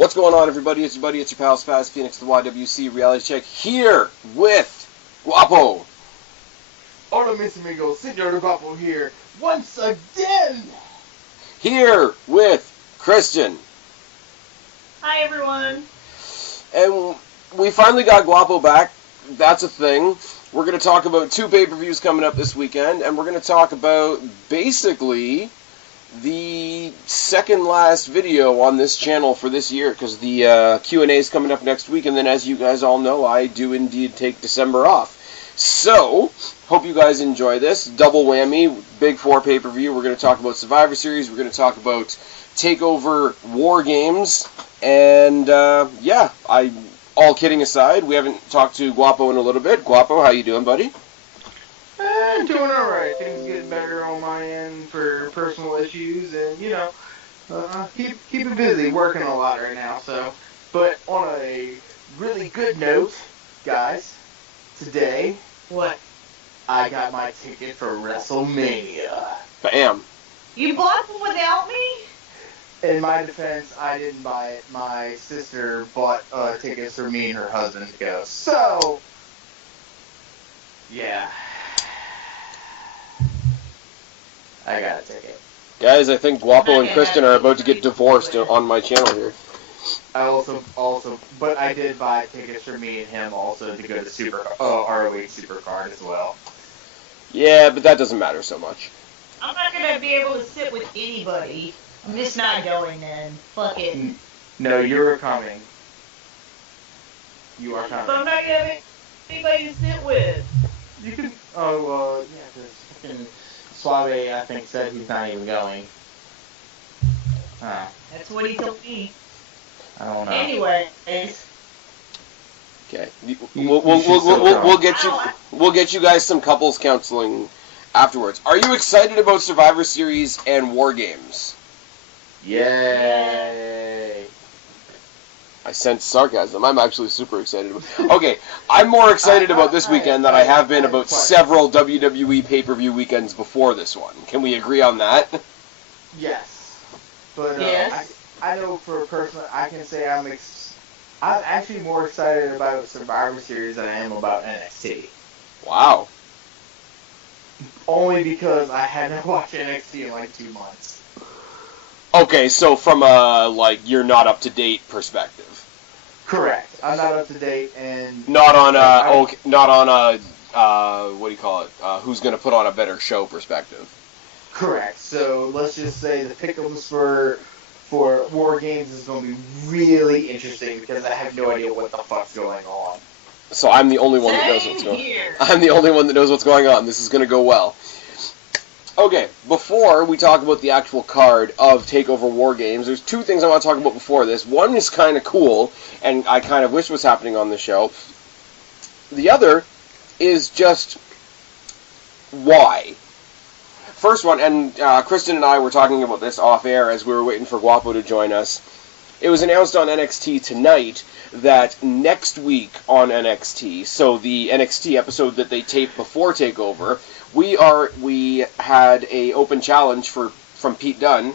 What's going on, everybody? It's your buddy, it's your pal Spaz, Phoenix, the YWC Reality Check, here with Guapo. Hola, mis amigos, Señor Guapo here, once again! Here with Kristen. Hi, everyone. And we finally got Guapo back. That's a thing. We're going to talk about 2 pay-per-views coming up this weekend, and we're going to talk about, basically, the second last video on this channel for this year, because the Q&A is coming up next week, and then as you guys all know, I do indeed take December off. So, hope you guys enjoy this. Double whammy, Big 4 pay-per-view. We're going to talk about Survivor Series, we're going to talk about TakeOver WarGames, and yeah, all kidding aside, we haven't talked to Guapo in a little bit. Guapo, how you doing, buddy? Doing alright. Things getting better on my end for personal issues, and keeping busy, working a lot right now. So, but on a really good note, guys, today, What? I got my ticket for WrestleMania. Bam. You bought them without me? In my defense, I didn't buy it. My sister bought tickets for me and her husband to go. So, yeah. I got a ticket. Guys, I think Guapo and Kristen are about to get divorced on my channel here. I but I did buy tickets for me and him also to go to ROH Supercard as well. Yeah, but that doesn't matter so much. I'm not going to be able to sit with anybody. I'm just not going then. Fuck it. No, you're coming. You are coming. But I'm not going to have anybody to sit with. You can. Oh, yeah, because fucking Suave, I think, said he's not even going. Huh. That's what he told me. I don't know. Anyways. Okay, we'll get you guys some couples counseling afterwards. Are you excited about Survivor Series and WarGames? Yay! I sense sarcasm. I'm actually super excited about. Okay, I'm more excited about this weekend than I have been about several WWE pay-per-view weekends before this one. Can we agree on that? Yes, but yes. I know for a person, I can say I'm actually more excited about Survivor Series than I am about NXT. Wow. Only because I haven't watched NXT in like 2 months. Okay, so from a, you're not up to date perspective. Correct. I'm not up to date and... Not on what do you call it? Who's going to put on a better show perspective. Correct. So, let's just say the pick-ems for WarGames is going to be really interesting because I have no idea what the fuck's going on. So I'm the only one that knows what's going on. I'm the only one that knows what's going on. This is going to go well. Okay, before we talk about the actual card of TakeOver WarGames, there's 2 things I want to talk about before this. One is kind of cool, and I kind of wish was happening on the show. The other is just why. First one, and Kristen and I were talking about this off-air as we were waiting for Guapo to join us. It was announced on NXT tonight that next week on NXT, so the NXT episode that they taped before TakeOver, we had a open challenge from Pete Dunne.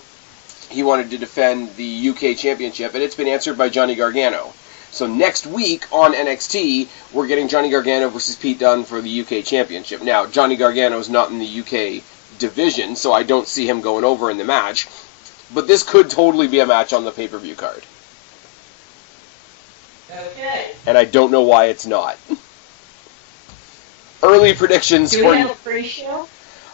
He wanted to defend the UK Championship, and it's been answered by Johnny Gargano. So next week on NXT, we're getting Johnny Gargano versus Pete Dunne for the UK Championship. Now, Johnny Gargano is not in the UK division, so I don't see him going over in the match. But this could totally be a match on the pay-per-view card. Okay. And I don't know why it's not. Early predictions Do we have a pre-show?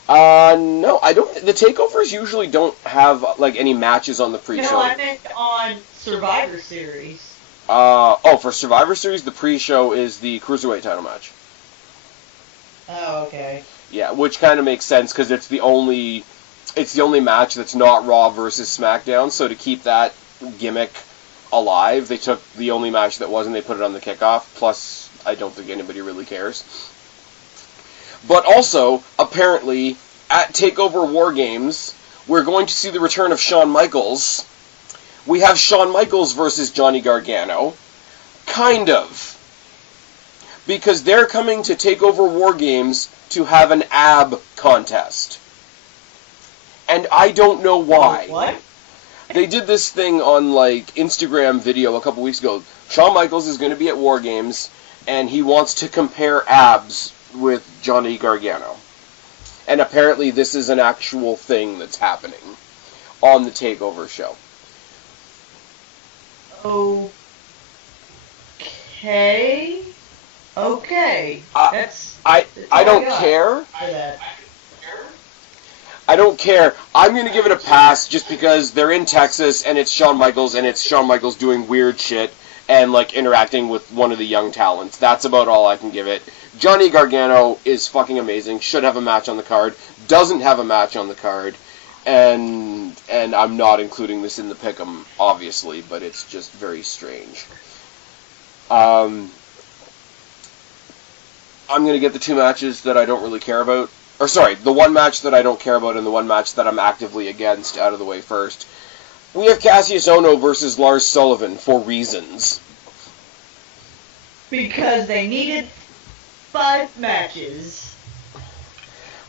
No, I don't. The takeovers usually don't have any matches on the pre-show. No, I meant on Survivor Series. For Survivor Series, the pre-show is the Cruiserweight title match. Oh, okay. Yeah, which kind of makes sense because it's the only match that's not Raw versus SmackDown. So to keep that gimmick alive, they took the only match that wasn't. They put it on the kickoff. Plus, I don't think anybody really cares. But also, apparently, at TakeOver WarGames, we're going to see the return of Shawn Michaels. We have Shawn Michaels versus Johnny Gargano. Kind of. Because they're coming to TakeOver WarGames to have an ab contest. And I don't know why. What? They did this thing on, like, Instagram video a couple weeks ago. Shawn Michaels is going to be at WarGames, and he wants to compare abs with Johnny Gargano. And apparently this is an actual thing that's happening on the TakeOver show. Okay. I don't care. I don't care. I'm going to give it a pass just because they're in Texas and it's Shawn Michaels and it's Shawn Michaels doing weird shit and like interacting with one of the young talents. That's about all I can give it. Johnny Gargano is fucking amazing. Should have a match on the card. Doesn't have a match on the card. And I'm not including this in the pick'em, obviously, but it's just very strange. I'm going to get the two matches that I don't really care about. Or sorry, the one match that I don't care about and the one match that I'm actively against out of the way first. We have Cassius Ohno versus Lars Sullivan for reasons. Because they needed 5 matches.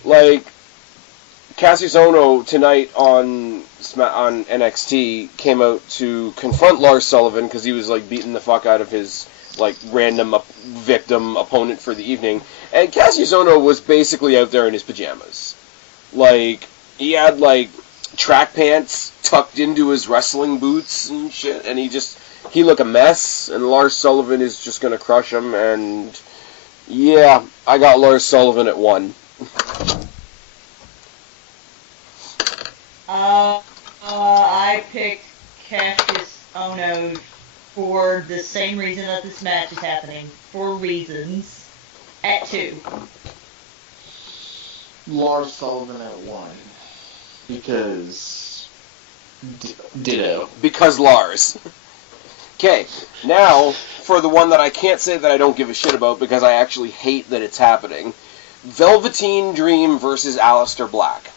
Like, Cassius Ohno tonight on NXT came out to confront Lars Sullivan because he was like beating the fuck out of his like random victim opponent for the evening, and Cassius Ohno was basically out there in his pajamas. Like, he had like track pants tucked into his wrestling boots and shit, and he looked a mess, and Lars Sullivan is just gonna crush him, and yeah, I got Lars Sullivan at 1. I picked Cassius Ohno for the same reason that this match is happening. 4 reasons. At 2. Lars Sullivan at 1. Because... ditto. Because Lars. Okay, now, for the one that I can't say that I don't give a shit about because I actually hate that it's happening. Velveteen Dream versus Aleister Black.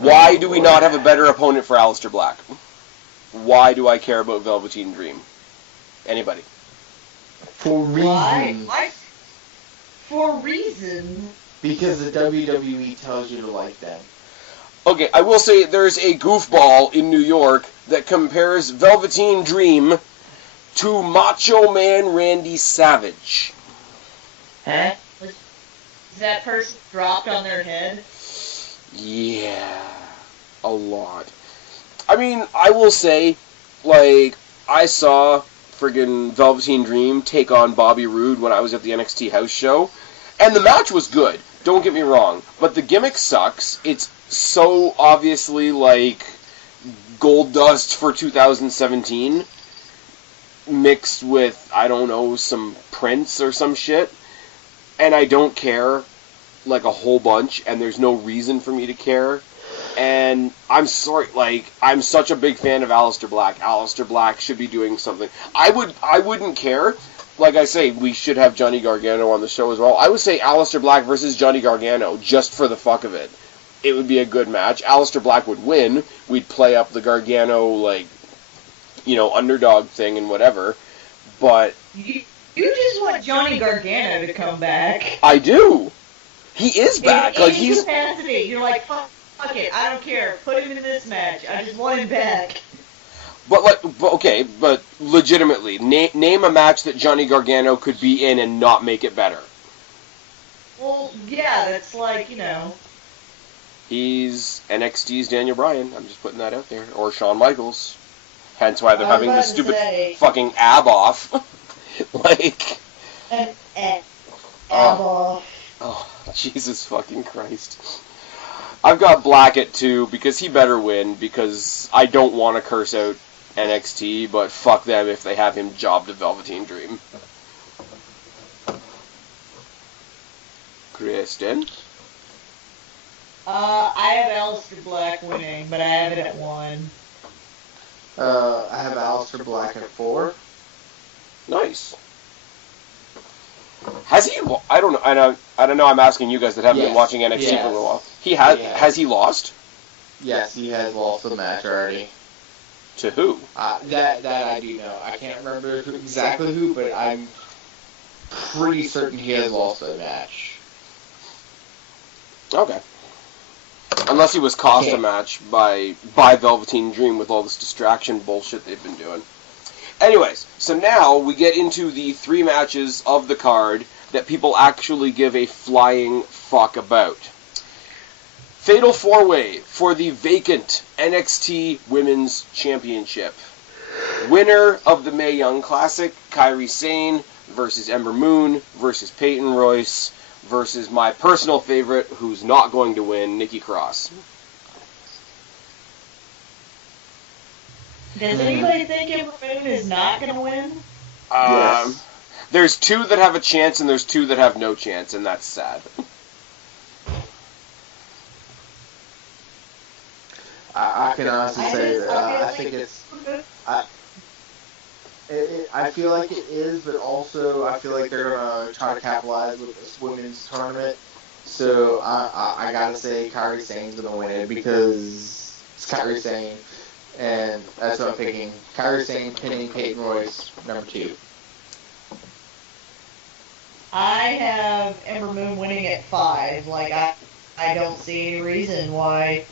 Why do we not have a better opponent for Aleister Black? Why do I care about Velveteen Dream? Anybody? For reasons. Why? For reasons? Because the WWE tells you to like them. Okay, I will say there's a goofball in New York that compares Velveteen Dream to Macho Man Randy Savage. Huh? Was that person dropped on their head? Yeah, a lot. I mean, I will say, like, I saw friggin' Velveteen Dream take on Bobby Roode when I was at the NXT house show, and the match was good, don't get me wrong, but the gimmick sucks. It's so obviously, like, gold dust for 2017, mixed with, I don't know, some Prince or some shit, and I don't care, like, a whole bunch, and there's no reason for me to care. And I'm sorry, like, I'm such a big fan of Aleister Black. Aleister Black should be doing something. I wouldn't care. Like I say, we should have Johnny Gargano on the show as well. I would say Aleister Black versus Johnny Gargano, just for the fuck of it. It would be a good match. Aleister Black would win. We'd play up the Gargano, like, you know, underdog thing and whatever. But You just want Johnny Gargano to come back. I do. He is back. In Like, he's capacity. You're like, fuck it, I don't care. Put him in this match. I just want him back. But legitimately, name a match that Johnny Gargano could be in and not make it better. Well, yeah, that's like, you know. He's NXT's Daniel Bryan. I'm just putting that out there. Or Shawn Michaels. Hence why they're having this stupid fucking ab off. Like... ab off. Oh, Jesus fucking Christ. I've got Black at 2 because he better win, because I don't want to curse out NXT, but fuck them if they have him job to Velveteen Dream. Kristen? I have Aleister Black winning, but I have it at 1. I have Aleister Black at 4. Nice. Has he? I don't know. I'm asking you guys that haven't been watching NXT for a little while. He has. Has he lost? Yes, he has lost the match already. To who? That I do know. I can't remember exactly who, but I'm pretty certain he has lost the match. Okay. Unless he was cost a match by Velveteen Dream with all this distraction bullshit they've been doing. Anyways, so now we get into the 3 matches of the card that people actually give a flying fuck about. Fatal 4-Way for the vacant NXT Women's Championship. Winner of the Mae Young Classic, Kairi Sane versus Ember Moon versus Peyton Royce versus my personal favorite, who's not going to win, Nikki Cross. Does anybody think Ember Moon is not going to win? Yes. There's 2 that have a chance, and there's 2 that have no chance, and that's sad. I can honestly say that I think it's. I feel like it is, but also I feel like they're gonna try to capitalize with this women's tournament. So I gotta say Kairi Sane's gonna win it because it's Kairi Sane, and that's what I'm thinking. Kairi Sane pinning Peyton Royce, number 2. I have Ember Moon winning at 5. Like I don't see any reason why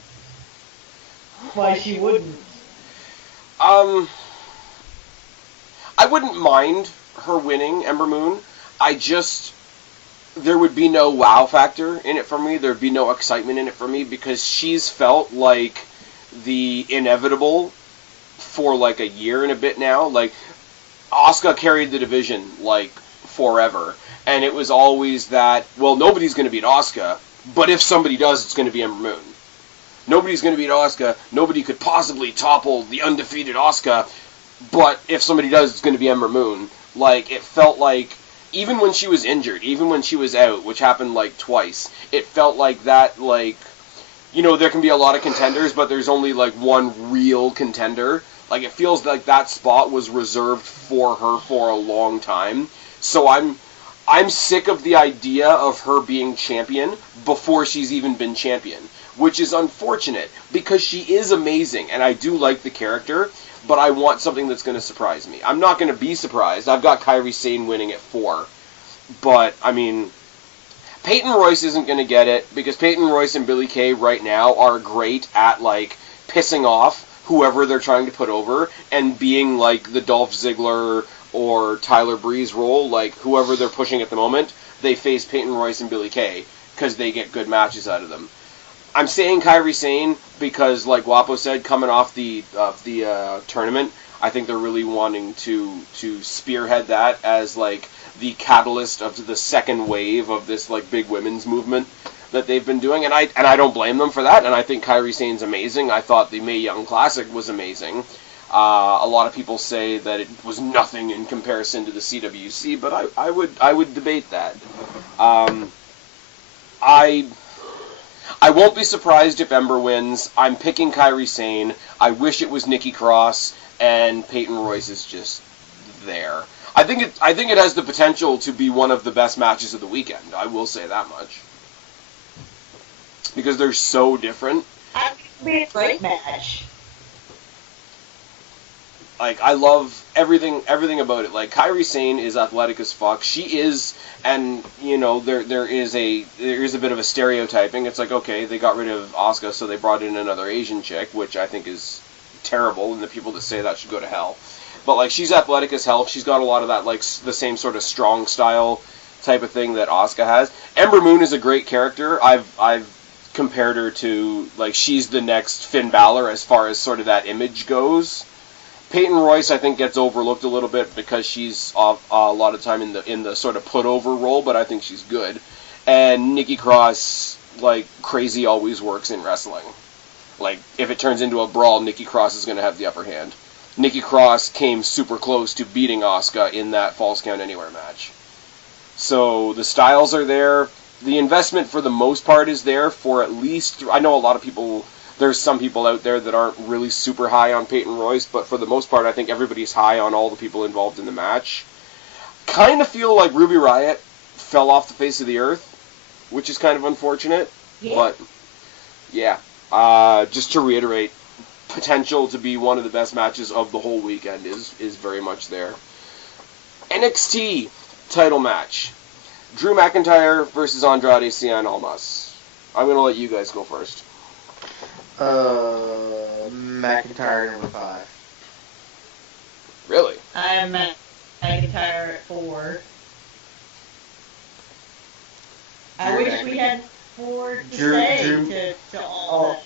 she wouldn't. I wouldn't mind her winning, Ember Moon. There would be no wow factor in it for me. There'd be no excitement in it for me because she's felt like the inevitable for like a year and a bit now. Like, Asuka carried the division like forever. And it was always that, well, nobody's going to beat Asuka, but if somebody does, it's going to be Ember Moon. Nobody's going to beat Asuka. Nobody could possibly topple the undefeated Asuka. But if somebody does, it's going to be Ember Moon. Like, it felt like, even when she was injured, even when she was out, which happened, like, twice, it felt like that, like, you know, there can be a lot of contenders, but there's only, like, one real contender. Like, it feels like that spot was reserved for her for a long time. So I'm sick of the idea of her being champion before she's even been champion. Which is unfortunate, because she is amazing, and I do like the character, but I want something that's going to surprise me. I'm not going to be surprised. I've got Kairi Sane winning at 4. But, I mean, Peyton Royce isn't going to get it, because Peyton Royce and Billie Kay right now are great at, like, pissing off whoever they're trying to put over, and being, like, the Dolph Ziggler or Tyler Breeze role, like, whoever they're pushing at the moment, they face Peyton Royce and Billie Kay, because they get good matches out of them. I'm saying Kairi Sane because, like Guapo said, coming off the tournament, I think they're really wanting to spearhead that as like the catalyst of the second wave of this like big women's movement that they've been doing, and I don't blame them for that. And I think Kairi Sane's amazing. I thought the Mae Young Classic was amazing. A lot of people say that it was nothing in comparison to the CWC, but I would debate that. I won't be surprised if Ember wins. I'm picking Kairi Sane. I wish it was Nikki Cross, and Peyton Royce is just there. I think it has the potential to be one of the best matches of the weekend. I will say that much. Because they're so different. I think it'll be a great match. Like, I love everything about it. Like, Kairi Sane is athletic as fuck. She is, and, you know, there is a bit of a stereotyping. It's like, okay, they got rid of Asuka, so they brought in another Asian chick, which I think is terrible, and the people that say that should go to hell. But, like, she's athletic as hell. She's got a lot of that, like, the same sort of strong style type of thing that Asuka has. Ember Moon is a great character. I've compared her to, like, she's the next Finn Balor as far as sort of that image goes. Peyton Royce, I think, gets overlooked a little bit because she's a lot of time in the sort of put-over role, but I think she's good. And Nikki Cross, like, crazy always works in wrestling. Like, if it turns into a brawl, Nikki Cross is going to have the upper hand. Nikki Cross came super close to beating Asuka in that Falls Count Anywhere match. So the styles are there. The investment, for the most part, is there for at least... I know a lot of people... There's some people out there that aren't really super high on Peyton Royce, but for the most part, I think everybody's high on all the people involved in the match. Kind of feel like Ruby Riott fell off the face of the earth, which is kind of unfortunate. Yeah. But, yeah. Just to reiterate, potential to be one of the best matches of the whole weekend is very much there. NXT title match. Drew McIntyre versus Andrade Cien Almas. I'm going to let you guys go first. McIntyre number 5. Really? I have McIntyre at 4. I wish we had 4 to say to all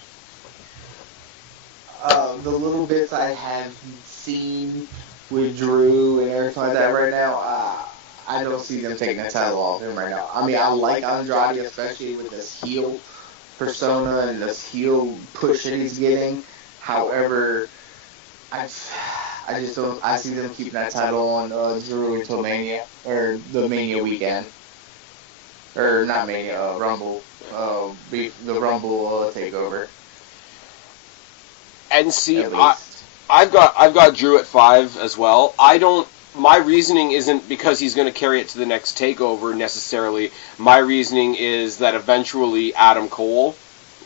the little bits I have seen with Drew and everything like that right now, I don't see them taking the title off him right now. I mean, I like Andrade, especially with this heel persona and this heel push that he's getting. However, I just don't. I see them keeping that title on Drew until Mania or the Mania weekend, or not Mania, Rumble, the Rumble takeover. And see, I've got Drew at 5 as well. My reasoning isn't because he's going to carry it to the next takeover necessarily. My reasoning is that eventually Adam Cole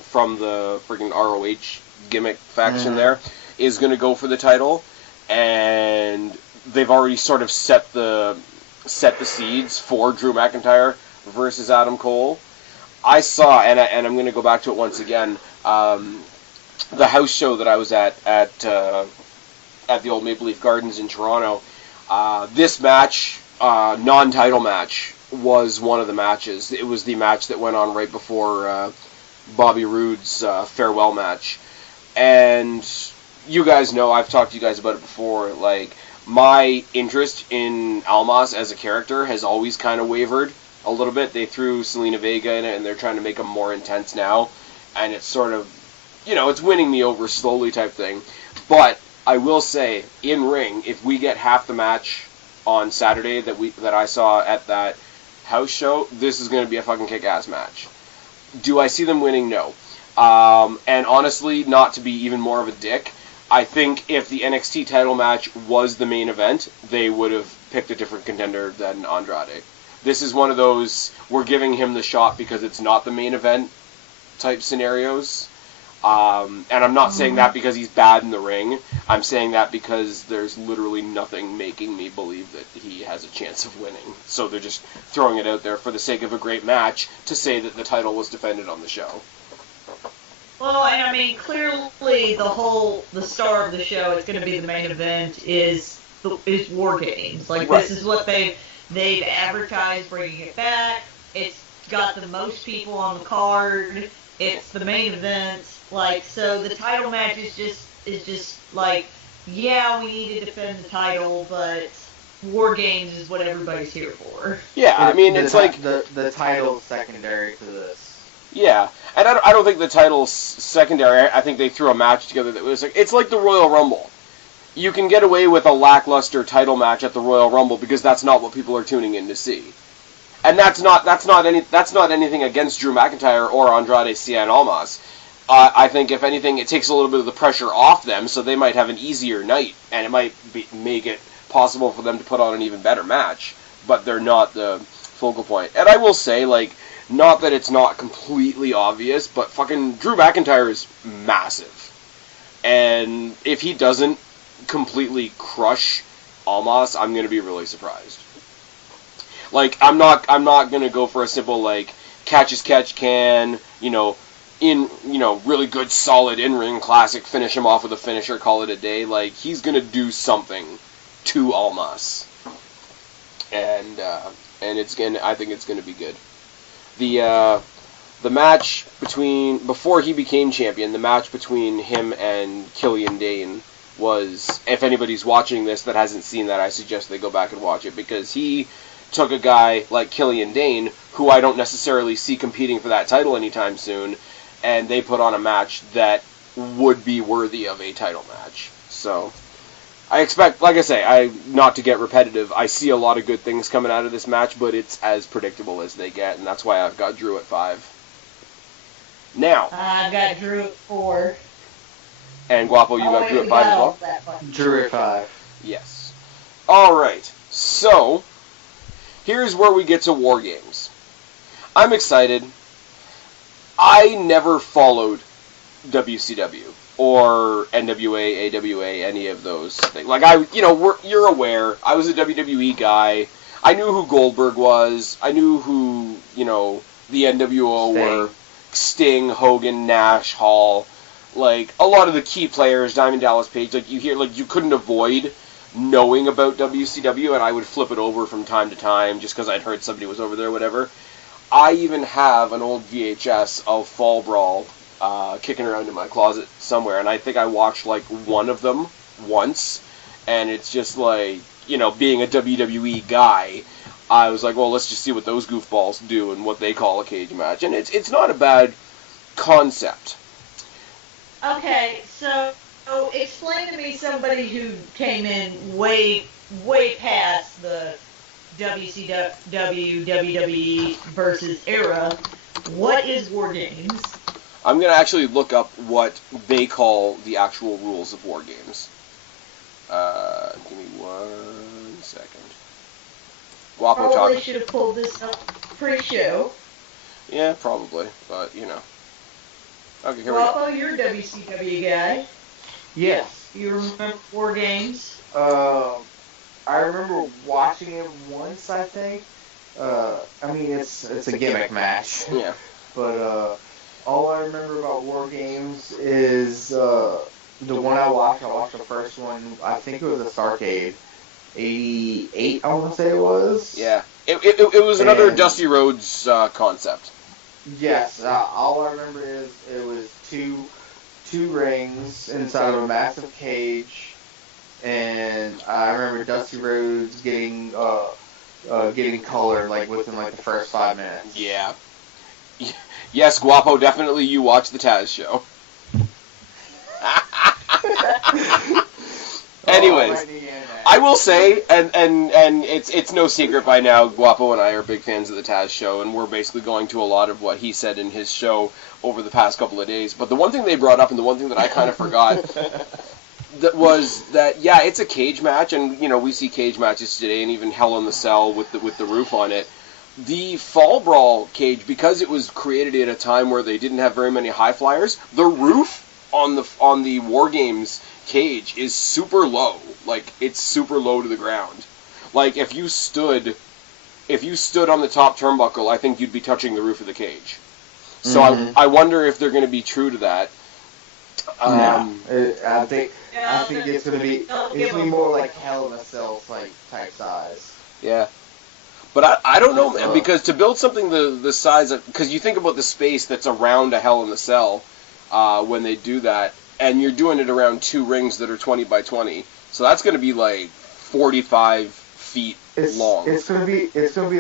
from the freaking ROH gimmick faction there is going to go for the title, and they've already sort of set the seeds for Drew McIntyre versus Adam Cole. I saw, and I'm going to go back to it once again, the house show that I was at the old Maple Leaf Gardens in Toronto. This match, non-title match, was one of the matches. It was the match that went on right before Bobby Roode's farewell match. And you guys know, I've talked to you guys about it before, like, my interest in Almas as a character has always kind of wavered a little bit. They threw Selena Vega in it, and they're trying to make him more intense now. And it's sort of, it's winning me over slowly type thing. But I will say, in ring, if we get half the match on Saturday that I saw at that house show, this is going to be a fucking kick-ass match. Do I see them winning? No. And honestly, not to be even more of a dick, I think if the NXT title match was the main event, they would have picked a different contender than Andrade. This is one of those, we're giving him the shot because it's not the main event type scenarios. And I'm not saying that because he's bad in the ring. I'm saying that because there's literally nothing making me believe that he has a chance of winning. So they're just throwing it out there for the sake of a great match to say that the title was defended on the show. Well, and I mean, clearly the star of the show, it's going to be the main event, is WarGames. Like, right. This is what they've advertised, bringing it back. It's got the most people on the card. It's the main event. Like, so the title match is just like, yeah, we need to defend the title, but WarGames is what everybody's here for. Yeah, I mean, it's like the title's secondary to this. Yeah, and I don't think the title's secondary. I think they threw a match together that was like, it's like the Royal Rumble. You can get away with a lackluster title match at the Royal Rumble because that's not what people are tuning in to see. And that's not anything against Drew McIntyre or Andrade Cien Almas. I think if anything, it takes a little bit of the pressure off them, so they might have an easier night, and it might make it possible for them to put on an even better match. But they're not the focal point. And I will say, like, not that it's not completely obvious, but fucking Drew McIntyre is massive, and if he doesn't completely crush Almas, I'm gonna be really surprised. Like, I'm not gonna go for a simple, like, catch as catch can, really good solid in-ring classic, finish him off with a finisher, call it a day. Like, he's gonna do something to Almas, and I think it's gonna be good. The match before he became champion, the match between him and Killian Dane was, if anybody's watching this that hasn't seen that, I suggest they go back and watch it, because he took a guy like Killian Dane, who I don't necessarily see competing for that title anytime soon, and they put on a match that would be worthy of a title match. So I expect, like I say, not to get repetitive, I see a lot of good things coming out of this match, but it's as predictable as they get, and that's why I've got Drew at 5. Now, I've got Drew at 4. And Guapo, you got Drew at 5 as well? Drew at 5. Yes. Alright, so here's where we get to WarGames. I'm excited. I never followed WCW or NWA, AWA, any of those things. Like, you're aware, I was a WWE guy. I knew who Goldberg was. I knew who, the NWO were. Sting, Hogan, Nash, Hall. like, a lot of the key players, Diamond Dallas Page, like, you hear, like, you couldn't avoid knowing about WCW, and I would flip it over from time to time just because I'd heard somebody was over there or whatever. I even have an old VHS of Fall Brawl kicking around in my closet somewhere, and I think I watched, like, one of them once, and it's just like, you know, being a WWE guy, I was like, well, let's just see what those goofballs do and what they call a cage match, and it's not a bad concept. Okay, so explain to me somebody who came in way past the WCW, WWE versus era. What is WarGames? I'm going to actually look up what they call the actual rules of WarGames. Give me 1 second. Guapo Probably should have pulled this up pre-show. Yeah, probably, but, you know. Okay, here Guapo, we go. you're a WCW guy. Yes. You remember WarGames? I remember watching it once, I think. I mean, it's a gimmick match. Yeah. But all I remember about WarGames is the one I watched. I watched the first one. I think it was a Starrcade. 88, I want to say it was. Yeah. It was another Dusty Rhodes concept. Yes. All I remember is it was two rings inside of a massive cage, and I remember Dusty Rhodes getting colored like within like the first 5 minutes. Yeah. Yes, Guapo, definitely you watch the Taz show. Anyways, I will say, and it's no secret by now, Guapo and I are big fans of the Taz show, and we're basically going to a lot of what he said in his show over the past couple of days. But the one thing they brought up, and the one thing that I kind of forgot, that was that, yeah, it's a cage match, and, you know, we see cage matches today, and even Hell in the Cell with the roof on it. The Fall Brawl cage, because it was created at a time where they didn't have very many high flyers, the roof on the WarGames cage is super low. Like, it's super low to the ground. Like, if you stood on the top turnbuckle, I think you'd be touching the roof of the cage. So I wonder if they're going to be true to that. I think it's gonna be more like Hell in a Cell type size. Yeah. But I don't know, man, because to build something the size of... Because you think about the space that's around a Hell in the Cell when they do that, and you're doing it around 2 rings that are 20 by 20. So that's going to be like 45 feet long. It's gonna be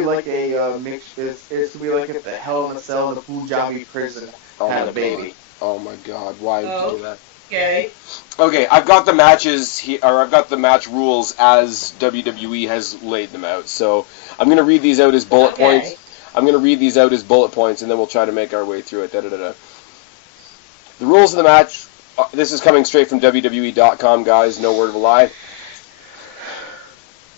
like a mix. It's gonna be like if the Hell in a Cell and the Punjabi prison had a baby. Oh my God! Why would you do that? Okay. Okay, I've got the matches here, or I've got the match rules as WWE has laid them out. So I'm going to read these out as bullet points. I'm going to read these out as bullet points, and then we'll try to make our way through it. The rules of the match. This is coming straight from WWE.com, guys. No word of a lie.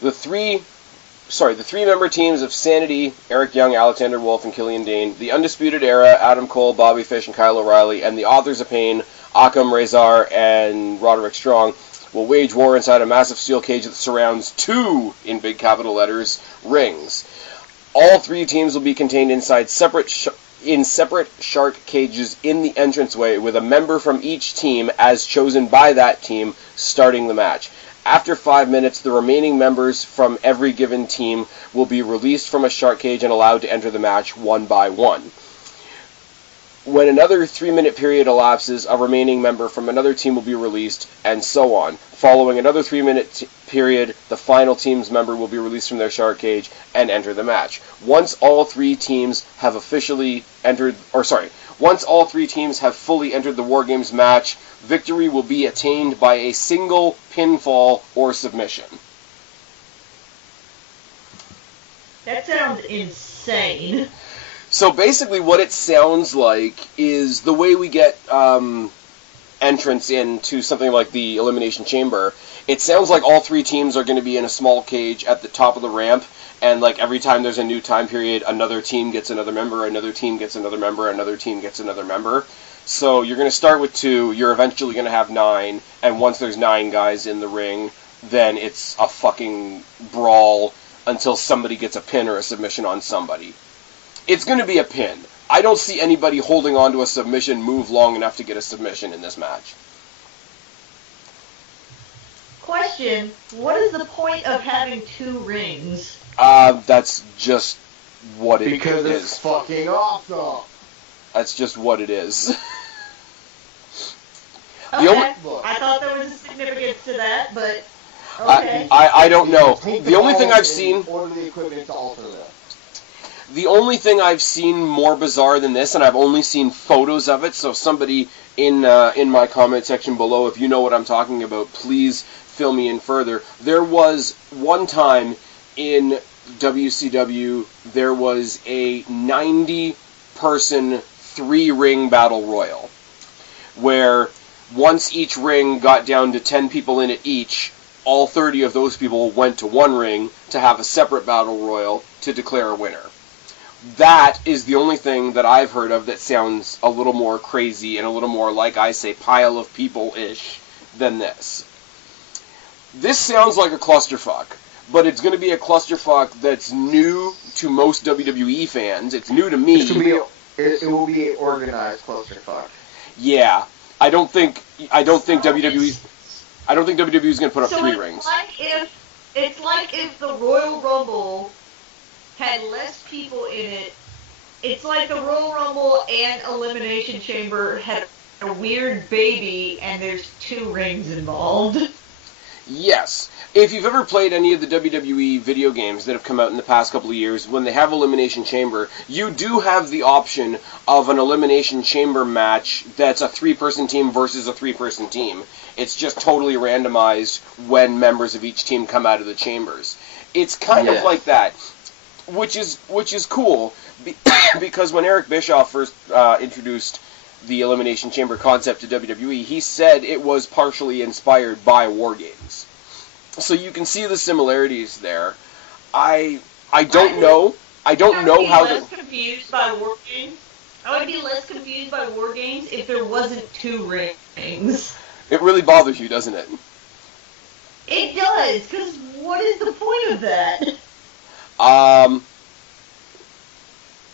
The three-member teams of Sanity, Eric Young, Alexander Wolf, and Killian Dane, the Undisputed Era, Adam Cole, Bobby Fish, and Kyle O'Reilly, and the Authors of Pain, Akam, Razor, and Roderick Strong, will wage war inside a massive steel cage that surrounds 2, in big capital letters, rings. All 3 teams will be contained inside separate shark cages in the entranceway, with a member from each team, as chosen by that team, starting the match. After 5 minutes, the remaining members from every given team will be released from a shark cage and allowed to enter the match one by one. When another 3-minute period elapses, a remaining member from another team will be released, and so on. Following another 3-minute period, the final team's member will be released from their shark cage and enter the match. Once all 3 teams have fully entered the WarGames match, victory will be attained by a single pinfall or submission. That sounds insane. So basically what it sounds like is the way we get entrance into something like the Elimination Chamber. It sounds like all 3 teams are going to be in a small cage at the top of the ramp, and like every time there's a new time period, another team gets another member, another team gets another member, another team gets another member. So you're going to start with 2, you're eventually going to have 9, and once there's 9 guys in the ring, then it's a fucking brawl until somebody gets a pin or a submission on somebody. It's going to be a pin. I don't see anybody holding on to a submission move long enough to get a submission in this match. Question, what is the point of having 2 rings? That's just what it is. Because it's fucking awesome. That's just what it is. Okay, I thought there was a significance to that, but okay. I don't know. The only thing I've seen... Order the equipment to alter that. The only thing I've seen more bizarre than this, and I've only seen photos of it, so somebody in my comment section below, if you know what I'm talking about, please fill me in further. There was one time in WCW, there was a 90-person 3-ring battle royal, where once each ring got down to 10 people in it each, all 30 of those people went to one ring to have a separate battle royal to declare a winner. That is the only thing that I've heard of that sounds a little more crazy and a little more, like I say, pile of people-ish than this. This sounds like a clusterfuck, but it's going to be a clusterfuck that's new to most WWE fans. It's new to me. It will be an organized clusterfuck. Yeah, I don't think WWE is going to put up 3 rings. It's like if the Royal Rumble had less people in it. It's like the Royal Rumble and Elimination Chamber had a weird baby and there's 2 rings involved. Yes. If you've ever played any of the WWE video games that have come out in the past couple of years, when they have Elimination Chamber, you do have the option of an Elimination Chamber match that's a 3-person team versus a 3-person team. It's just totally randomized when members of each team come out of the chambers. It's kind of like that. Which is cool, because when Eric Bischoff first introduced the Elimination Chamber concept to WWE, he said it was partially inspired by WarGames. So you can see the similarities there. I don't know how to... Confused by WarGames. I would be less confused by WarGames if there wasn't 2 rings. It really bothers you, doesn't it? It does, because what is the point of that?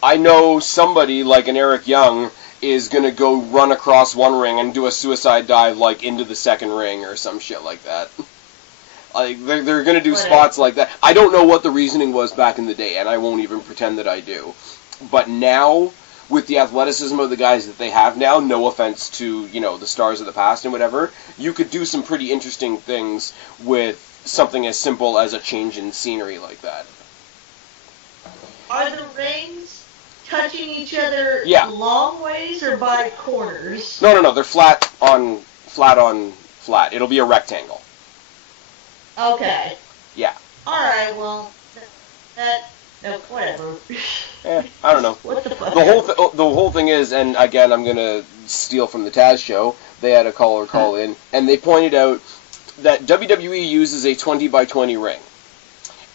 I know somebody like an Eric Young is gonna go run across one ring and do a suicide dive like into the second ring or some shit like that. Like they're gonna do spots like that. I don't know what the reasoning was back in the day, and I won't even pretend that I do. But now, with the athleticism of the guys that they have now, no offense to, the stars of the past and whatever, you could do some pretty interesting things with something as simple as a change in scenery like that. Are the rings touching each other long ways or by corners? No, they're flat on flat. It'll be a rectangle. Okay. Yeah. Alright, well, whatever. I don't know. What the fuck? The whole thing is, and again, I'm going to steal from the Taz show, they had a caller call in, and they pointed out that WWE uses a 20x20 ring.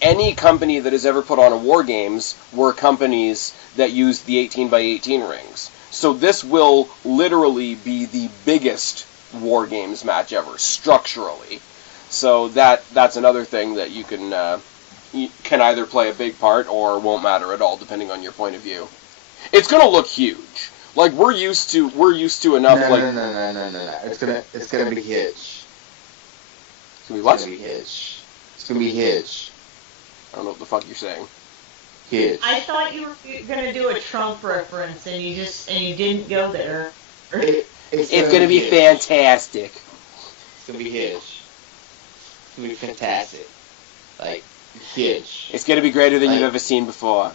Any company that has ever put on a WarGames were companies that used the 18x18 rings. So this will literally be the biggest WarGames match ever, structurally. So that's another thing that you can either play a big part or won't matter at all, depending on your point of view. It's gonna look huge. Like we're used to enough. No. It's gonna be huge. It's gonna be what? It's gonna be huge. It's gonna be huge. I don't know what the fuck you're saying. Huge. I thought you were gonna do a Trump reference and you didn't go there. It's gonna be fantastic. It's gonna be huge. It's gonna be fantastic. Like, huge. It's gonna be greater than you've ever seen before.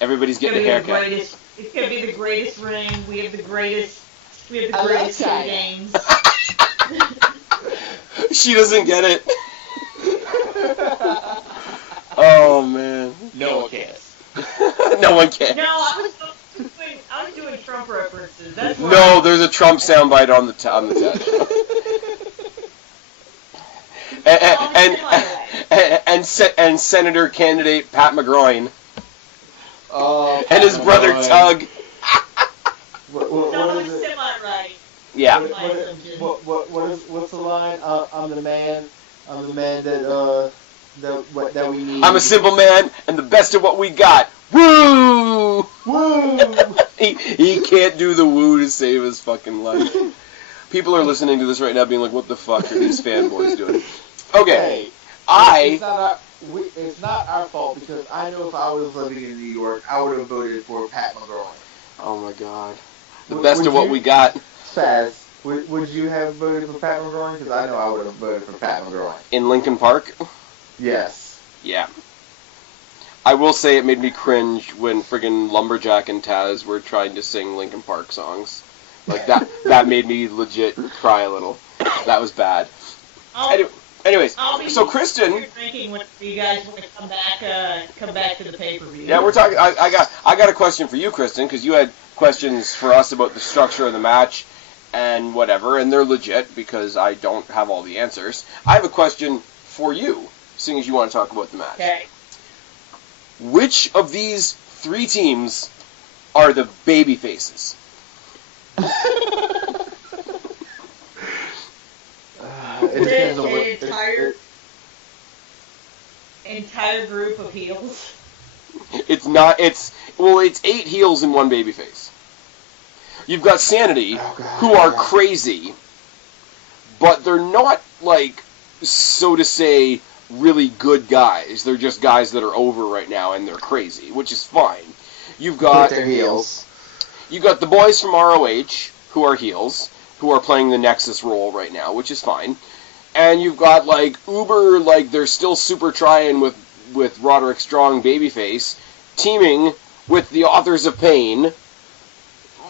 Everybody's getting a haircut. It's gonna be the greatest ring. We have the greatest games. She doesn't get it. Oh man. No one cares. No one cares. No, I was doing Trump references. That's why. No, there's a Trump soundbite on the Taz show. And Senator candidate Pat McGroin. And his brother Tug. What is it? Semi-right. Yeah. What's the line? I'm the man that we need. I'm a simple man and the best of what we got. Woo! Woo! Woo! he can't do the woo to save his fucking life. People are listening to this right now being like, what the fuck are these fanboys doing? Okay, Hey, it's not our fault, because I know if I was living in New York, I would have voted for Pat McGraw. Oh my god. The best of what we got. Spaz, would you have voted for Pat McGraw? Because I know I would have voted for Pat McGraw. In Lincoln Park? Yes. Yeah. I will say it made me cringe when friggin' Lumberjack and Taz were trying to sing Linkin Park songs. Like, that made me legit cry a little. That was bad. Anyways, so Kristen... You're thinking when you guys want to come back to the pay-per-view. Yeah, we're talking... I got a question for you, Kristen, because you had questions for us about the structure of the match and whatever, and they're legit because I don't have all the answers. I have a question for you, seeing as you want to talk about the match. Okay. Which of these three teams are the baby faces? The entire group of heels. It's 8 heels and 1 baby face. You've got Sanity, who are crazy, but they're not, like, so to say, really good guys. They're just guys that are over right now and they're crazy, which is fine. You've got their heels. You've got the boys from ROH, who are heels, who are playing the Nexus role right now, which is fine. And you've got, like, Uber, like, they're still super trying with Roderick Strong babyface, teaming with the Authors of Pain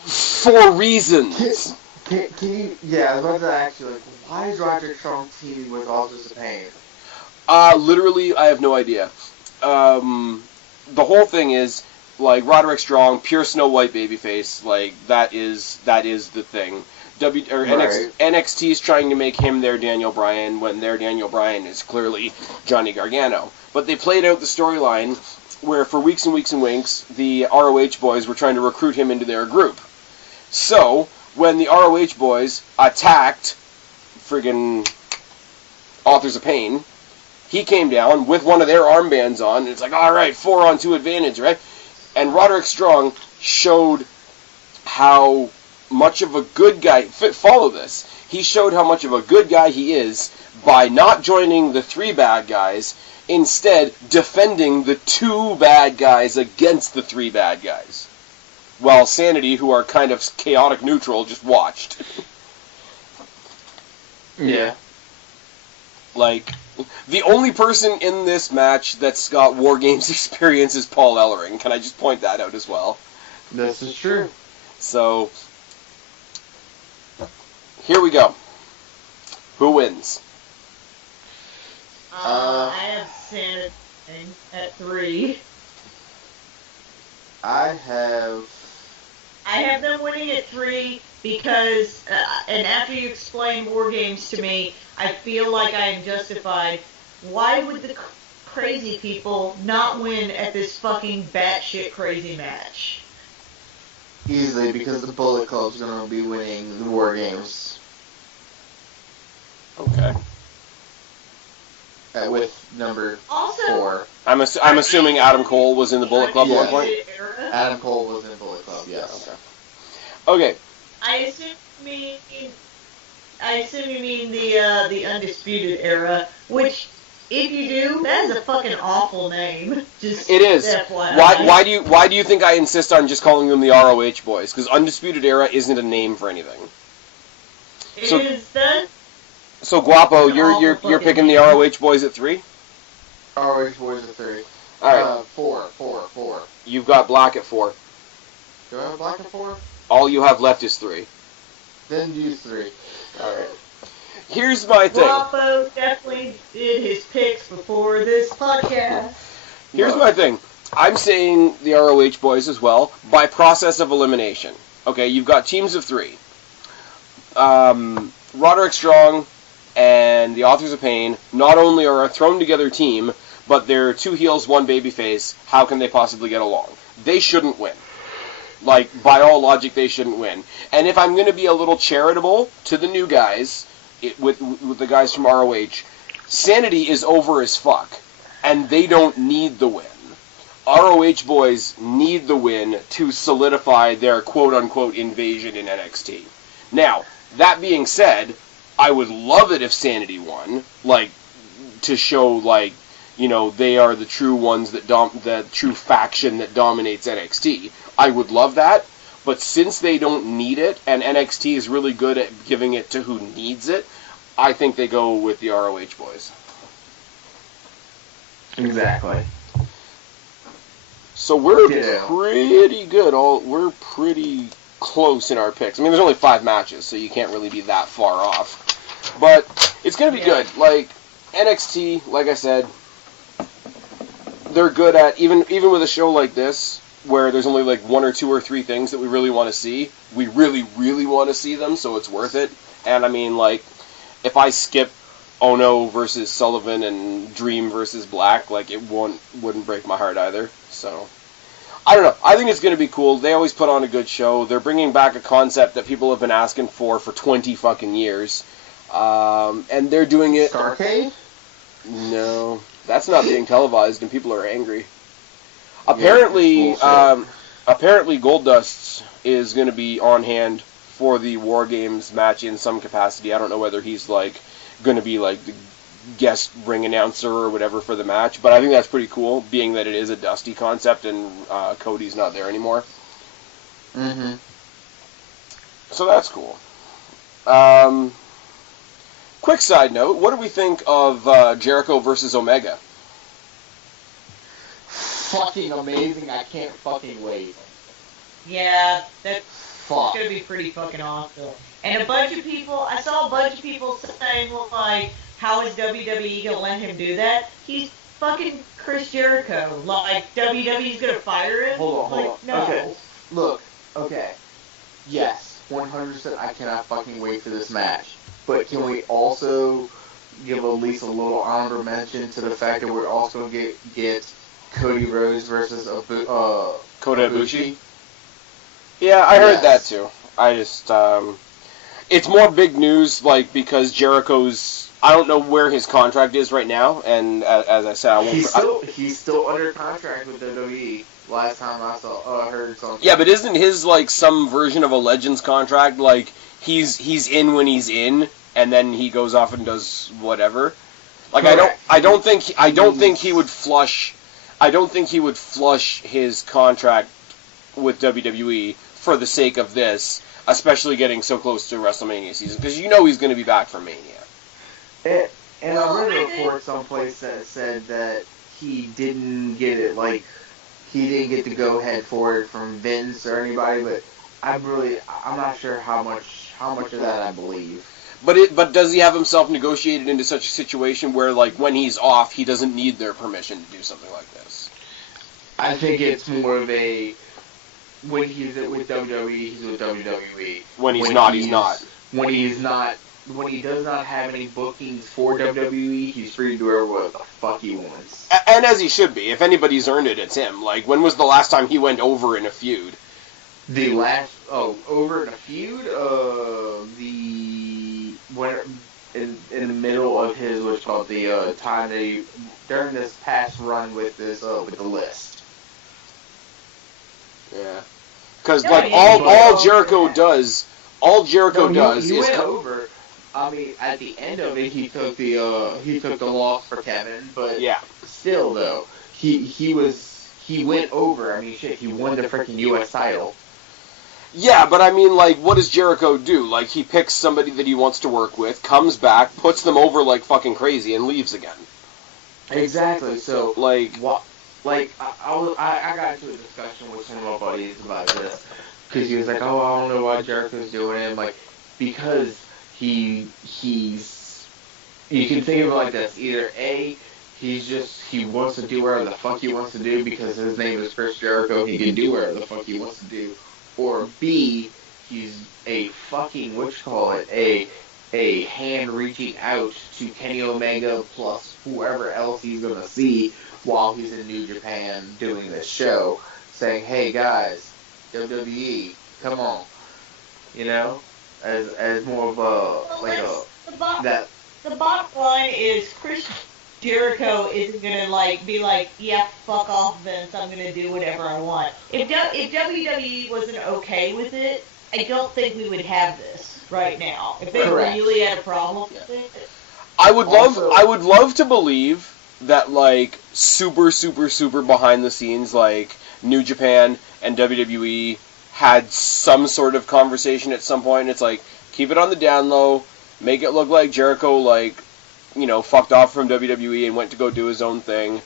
for reasons. Can you, I was about to ask you, like, why is Roderick Strong teaming with Authors of Pain? Literally, I have no idea. The whole thing is, like, Roderick Strong, pure Snow White babyface, like, that is the thing. NXT is trying to make him their Daniel Bryan when their Daniel Bryan is clearly Johnny Gargano. But they played out the storyline where for weeks and weeks and weeks, the ROH boys were trying to recruit him into their group. So, when the ROH boys attacked friggin' Authors of Pain, he came down with one of their armbands on, and it's like, alright, 4-on-2 advantage, right? And Roderick Strong showed how much of a good guy... Follow this. He showed how much of a good guy he is by not joining the 3 bad guys, instead defending the 2 bad guys against the 3 bad guys. While Sanity, who are kind of chaotic neutral, just watched. Yeah. Like, the only person in this match that's got WarGames experience is Paul Ellering. Can I just point that out as well? This is true. So, here we go. Who wins? I have Sanity at 3. I have them winning at 3 because, and after you explain WarGames to me, I feel like I am justified. Why would the crazy people not win at this fucking batshit crazy match? Easily, because the Bullet Club's going to be winning the WarGames. Okay. With number also, 4. I'm assuming Adam Cole was in the Bullet Club at one point? Adam Cole was in the Bullet Club, yes. Okay. I assume you mean the Undisputed Era, which, if you do, that is a fucking awful name. Just it is. FYI. Why do you think I insist on just calling them the ROH boys? Because Undisputed Era isn't a name for anything. So Guapo, you're picking the ROH boys at 3? ROH boys at 3. Alright. 4. You've got Black at 4. Do I have Black at 4? All you have left is 3. Then use 3. Alright. Here's my thing. Guapo definitely did his picks before this podcast. Here's my thing. I'm saying the ROH boys as well, by process of elimination. Okay, you've got teams of 3. Roderick Strong and the Authors of Pain not only are a thrown-together team, but they're 2 heels, 1 babyface. How can they possibly get along? They shouldn't win. Like, by all logic, they shouldn't win. And if I'm going to be a little charitable to the new guys, with the guys from ROH, Sanity is over as fuck, and they don't need the win. ROH boys need the win to solidify their quote-unquote invasion in NXT. Now, that being said, I would love it if Sanity won, like, to show, like, you know, they are the true ones the true faction that dominates NXT. I would love that, but since they don't need it, and NXT is really good at giving it to who needs it, I think they go with the ROH boys. Exactly. So we're pretty good. We're pretty close in our picks. I mean, there's only 5 matches, so you can't really be that far off. But it's going to be good. Like, NXT, like I said, they're good at, even with a show like this, where there's only like 1 or 2 or 3 things that we really want to see, we really, really want to see them, so it's worth it. And I mean, like, if I skip Ono versus Sullivan and Dream versus Black, like, it wouldn't break my heart either. So, I don't know. I think it's going to be cool. They always put on a good show. They're bringing back a concept that people have been asking for 20 fucking years. And they're doing it... Starcade? No. That's not being televised, and people are angry. Apparently, apparently Goldust is going to be on hand for the WarGames match in some capacity. I don't know whether he's, like, going to be, like, the guest ring announcer or whatever for the match, but I think that's pretty cool, being that it is a Dusty concept and Cody's not there anymore. Mm-hmm. So that's cool. Quick side note, what do we think of Jericho versus Omega? Fucking amazing, I can't fucking wait. Yeah, that's going to be pretty fucking awesome. And I saw a bunch of people saying, well, like, how is WWE going to let him do that? He's fucking Chris Jericho. Like, WWE's going to fire him? Hold on. No. Okay, look, okay. Yes, 100% I cannot fucking wait for this match. But can we also give at least a little honorable mention to the fact that we're also going to get Cody Rhodes versus Kota Ibushi? Yeah, I heard that too. I just, it's more big news, like, because Jericho's, I don't know where his contract is right now, and as I said, I won't... He's still under contract with WWE. Last time I heard something. Yeah, but isn't his, like, some version of a Legends contract, like, he's in when he's in, and then he goes off and does whatever? Like, correct. I don't think he would flush his contract with WWE for the sake of this, especially getting so close to WrestleMania season, because you know he's going to be back for Mania. And I read a report someplace that said that he didn't get it, like, he didn't get the go-ahead for it from Vince or anybody, but I'm not sure how much of that I believe. But does he have himself negotiated into such a situation where, like, when he's off, he doesn't need their permission to do something like this? I think it's more of a, when he's with WWE, he's with WWE. When he's not, he's not. When he does not have any bookings for WWE, he's free to do whatever the fuck he wants. And as he should be. If anybody's earned it, it's him. Like, when was the last time he went over in a feud? Over in a feud? In the middle of his, what's called the time that during this past run with this, with the list. Yeah. Because, like, all Jericho does he went over. I mean, at the end of it, he took the loss for Kevin, but yeah. Still though, he went over. I mean, shit, he won the freaking U.S. title. Yeah, but I mean, like, what does Jericho do? Like, he picks somebody that he wants to work with, comes back, puts them over like fucking crazy, and leaves again. Exactly. So, like, what? Like, I got into a discussion with some of my buddies about this. Because he was like, oh, I don't know why Jericho's doing it. I'm like, because he's... You can think of it like this. Either A, he wants to do whatever the fuck he wants to do because his name is Chris Jericho. He can do whatever the fuck he wants to do. Or B, he's a fucking, a hand reaching out to Kenny Omega plus whoever else he's going to see while he's in New Japan doing this show, saying, hey guys, WWE, come on, you know, as more of a the bottom line is Jericho isn't gonna like be like, yeah, fuck off, Vince. I'm gonna do whatever I want. If WWE wasn't okay with it, I don't think we would have this right now. If they really had a problem with it, I would love to believe that like super behind the scenes, like New Japan and WWE had some sort of conversation at some point. It's like, keep it on the down low, make it look like Jericho like, you know, fucked off from WWE and went to go do his own thing,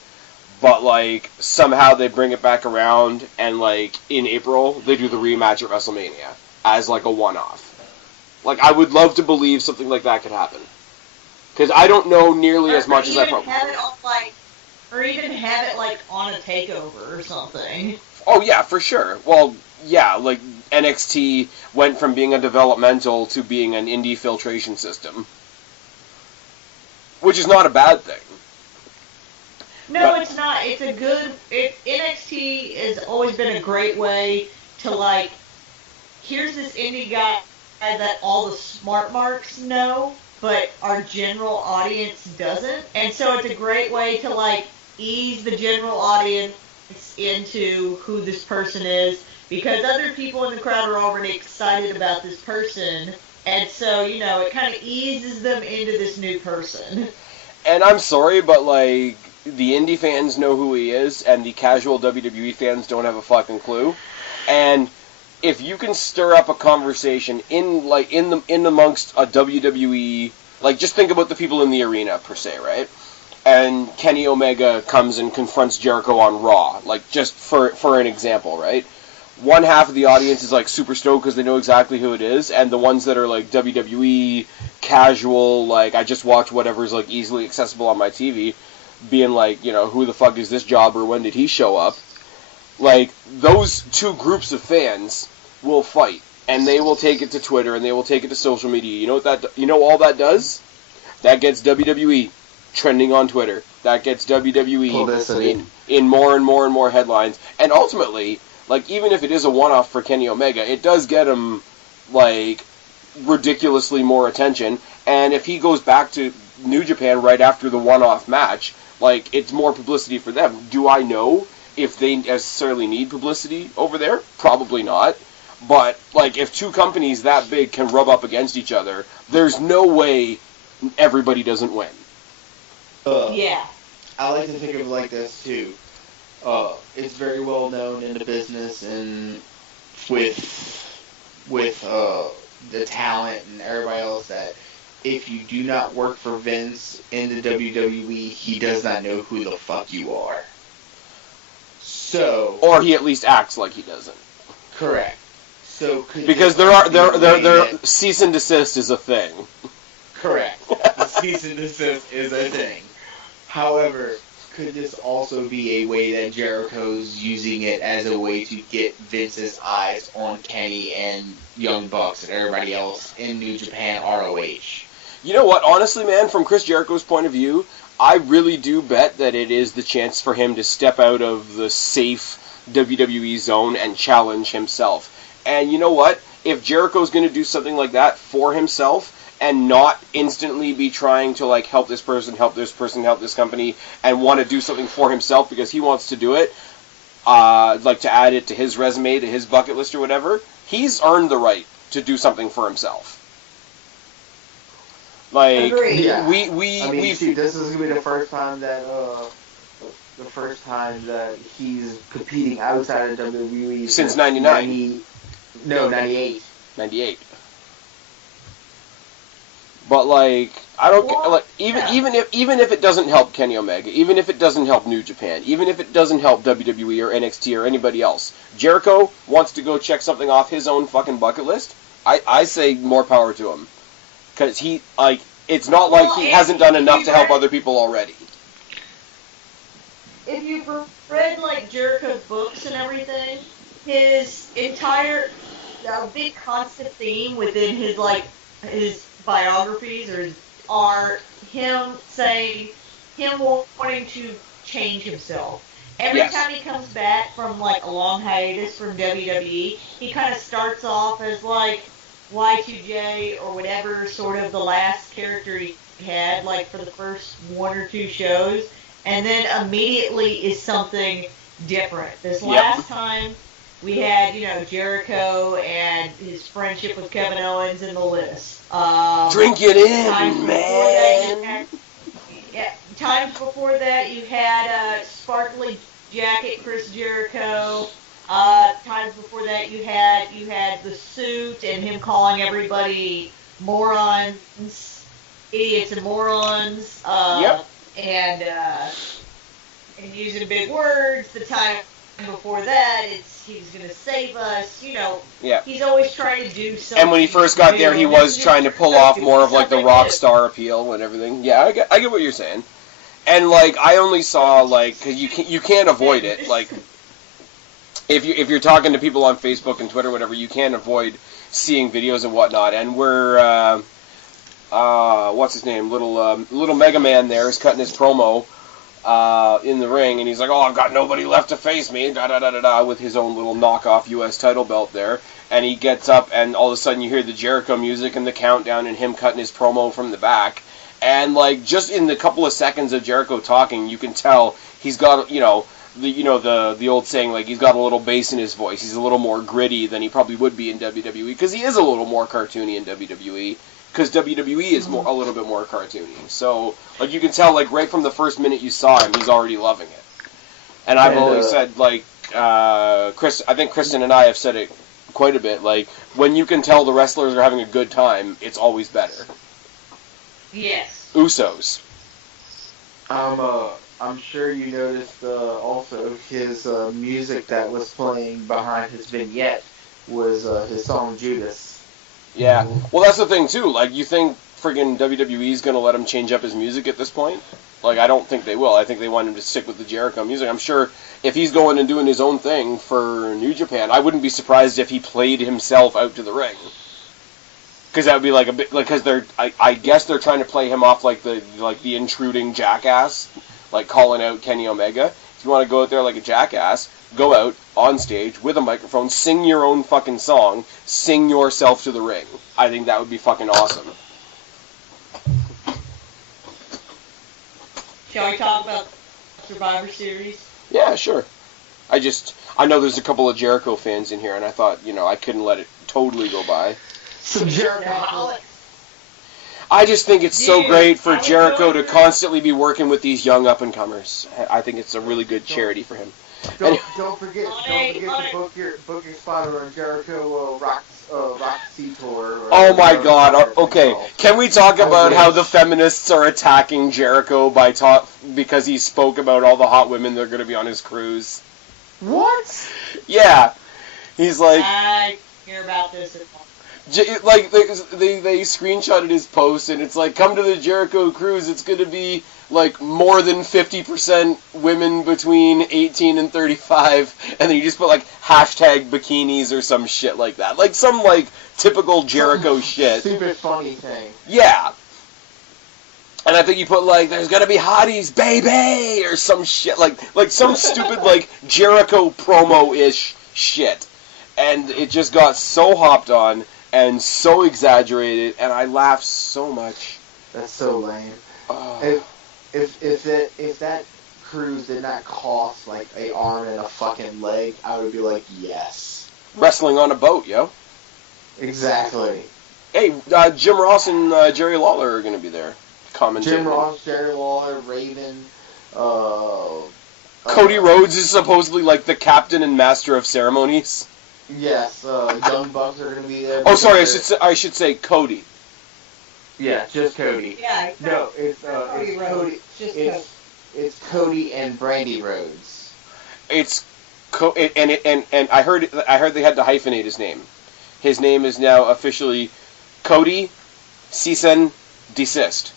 but like somehow they bring it back around and like in April they do the rematch at WrestleMania as like a one-off. Like, I would love to believe something like that could happen, because I don't know nearly as much as I probably. Or even have it like on a takeover or something. Oh yeah, for sure. Well, yeah, like NXT went from being a developmental to being an indie filtration system. Which is not a bad thing. No, it's not. It's a good... NXT has always been a great way to, like, here's this indie guy that all the smart marks know, but our general audience doesn't. And so it's a great way to, like, ease the general audience into who this person is, because other people in the crowd are already excited about this person. And so, you know, it kind of eases them into this new person. And I'm sorry, but, like, the indie fans know who he is, and the casual WWE fans don't have a fucking clue. And if you can stir up a conversation in amongst a WWE, like, just think about the people in the arena, per se, right? And Kenny Omega comes and confronts Jericho on Raw, like, just for an example, right? One half of the audience is like super stoked because they know exactly who it is, and the ones that are like WWE casual, like I just watch whatever's like easily accessible on my TV, being like, you know, who the fuck is this jobber? When did he show up? Like, those two groups of fans will fight, and they will take it to Twitter and they will take it to social media. You know what all that does? That gets WWE trending on Twitter. That gets WWE in more and more headlines, and ultimately, like, even if it is a one-off for Kenny Omega, it does get him, like, ridiculously more attention. And if he goes back to New Japan right after the one-off match, like, it's more publicity for them. Do I know if they necessarily need publicity over there? Probably not. But, like, if two companies that big can rub up against each other, there's no way everybody doesn't win. Yeah. I like to think of it like this, too. It's very well known in the business and with the talent and everybody else that if you do not work for Vince in the WWE, he does not know who the fuck you are. So, or he at least acts like he doesn't. Correct. So because there cease and desist is a thing. Correct. The cease and desist is a thing. However, could this also be a way that Jericho's using it as a way to get Vince's eyes on Kenny and Young Bucks and everybody else in New Japan ROH? You know what? Honestly, man, from Chris Jericho's point of view, I really do bet that it is the chance for him to step out of the safe WWE zone and challenge himself. And you know what? If Jericho's going to do something like that for himself, and not instantly be trying to, like, help this person, help this company, and want to do something for himself because he wants to do it, like to add it to his resume, to his bucket list or whatever, he's earned the right to do something for himself. Like, Agreed. Yeah. we See, this is gonna be the first time that he's competing outside of WWE since 99. 98. 98. But, like, I don't get, like, even if it doesn't help Kenny Omega, even if it doesn't help New Japan, even if it doesn't help WWE or NXT or anybody else, Jericho wants to go check something off his own fucking bucket list, I say more power to him. Because he, like, it's not like he hasn't done enough to help other people already. If you've read, like, Jericho's books and everything, his entire, big constant theme within his, like, his biographies are him wanting to change himself. Every time he comes back from, like, a long hiatus from WWE, he kind of starts off as, like, Y2J or whatever sort of the last character he had, like, for the first one or two shows, and then immediately is something different. This last time, we had, Jericho and his friendship with Kevin Owens in the list. Drink it in, man! Times before that, you had Sparkly Jacket Chris Jericho. Times before that, you had the suit and him calling everybody morons, idiots and morons, and using big words. The time before that, he was going to save us. He's always trying to do something. And when he first got there, he was trying to pull off more of like the rock star appeal and everything. Yeah, I get what you're saying. And like I only saw like, cause you can't avoid it. Like if you're talking to people on Facebook and Twitter, whatever, you can't avoid seeing videos and whatnot. And we're what's his name? Little Mega Man there is cutting his promo in the ring, and he's like, "Oh, I've got nobody left to face me," da da da da da, with his own little knockoff U.S. title belt there. And he gets up, and all of a sudden you hear the Jericho music and the countdown, and him cutting his promo from the back. And like just in the couple of seconds of Jericho talking, you can tell he's got the old saying, like, he's got a little bass in his voice. He's a little more gritty than he probably would be in WWE, because he is a little more cartoony in WWE, because WWE is a little bit more cartoony. So, like, you can tell, like, right from the first minute you saw him, he's already loving it. And I've always said, like, I think Kristen and I have said it quite a bit, like, when you can tell the wrestlers are having a good time, it's always better. Yes. Usos. I'm sure you noticed also his music that was playing behind his vignette was his song Judas. Yeah. Well, that's the thing, too. Like, you think friggin' WWE's going to let him change up his music at this point? Like, I don't think they will. I think they want him to stick with the Jericho music. I'm sure if he's going and doing his own thing for New Japan, I wouldn't be surprised if he played himself out to the ring. Because that would be like a bit, like, because I guess they're trying to play him off like the intruding jackass, like calling out Kenny Omega. If you want to go out there like a jackass, go out on stage with a microphone, sing your own fucking song, sing yourself to the ring. I think that would be fucking awesome. Shall we talk about Survivor Series? Yeah, sure. I know there's a couple of Jericho fans in here, and I thought, I couldn't let it totally go by. Some Jericho. I just think it's so great for Jericho to constantly be working with these young up-and-comers. I think it's a really good charity for him. Don't forget to book your spot on Jericho Roxy Tour. Oh my God! Okay, can we talk about how the feminists are attacking Jericho because he spoke about all the hot women that are going to be on his cruise? What? Yeah, he's like. I hear about this. Like they screenshotted his post, and it's like, come to the Jericho cruise. It's going to be like more than 50% women between 18 and 35, and then you just put like hashtag bikinis or some shit like that, like some like typical Jericho shit. Stupid funny thing. Yeah. And I think you put like, there's gonna be hotties, baby, or some shit like some stupid like Jericho promo-ish shit, and it just got so hopped on. And so exaggerated, and I laughed so much. That's so lame. If that cruise did not cost like an arm and a fucking leg, I would be like, yes. Wrestling on a boat, yo. Exactly. Hey, Jim Ross and Jerry Lawler are going to be there. Commentating. Jim Ross, Jerry Lawler, Raven. Cody Rhodes is supposedly like the captain and master of ceremonies. Yes, Young Bucks are going to be there. Oh, sorry, I should say Cody. Yeah, just Cody. Yeah. No, it's Cody. It's Cody and Brandy Rhodes. It's and I heard they had to hyphenate his name. His name is now officially Cody Cease Desist.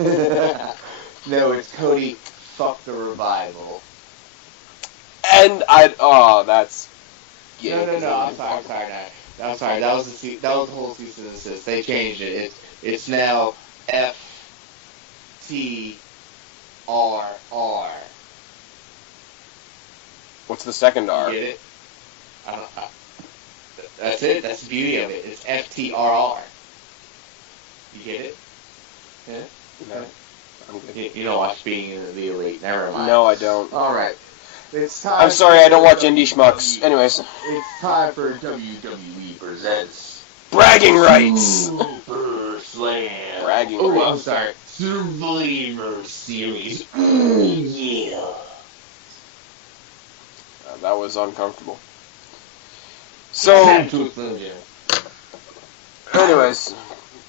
No, it's Cody Fuck the Revival. And that's. Yeah, No. I'm sorry. That was the whole cease and desist. They changed it. It's now FTRR. What's the second R? You get it? That's it. That's the beauty of it. It's FTRR. You get it? Yeah? No. I'm good. You don't watch Being the Elite. Never mind. No, I don't. Alright. It's time. I'm sorry, I don't watch indie schmucks. Anyways. It's time for WWE presents Bragging rights! Super Slam. Bragging Oh, rights. I'm sorry. Survivor Series. Yeah. That was uncomfortable. So, anyways,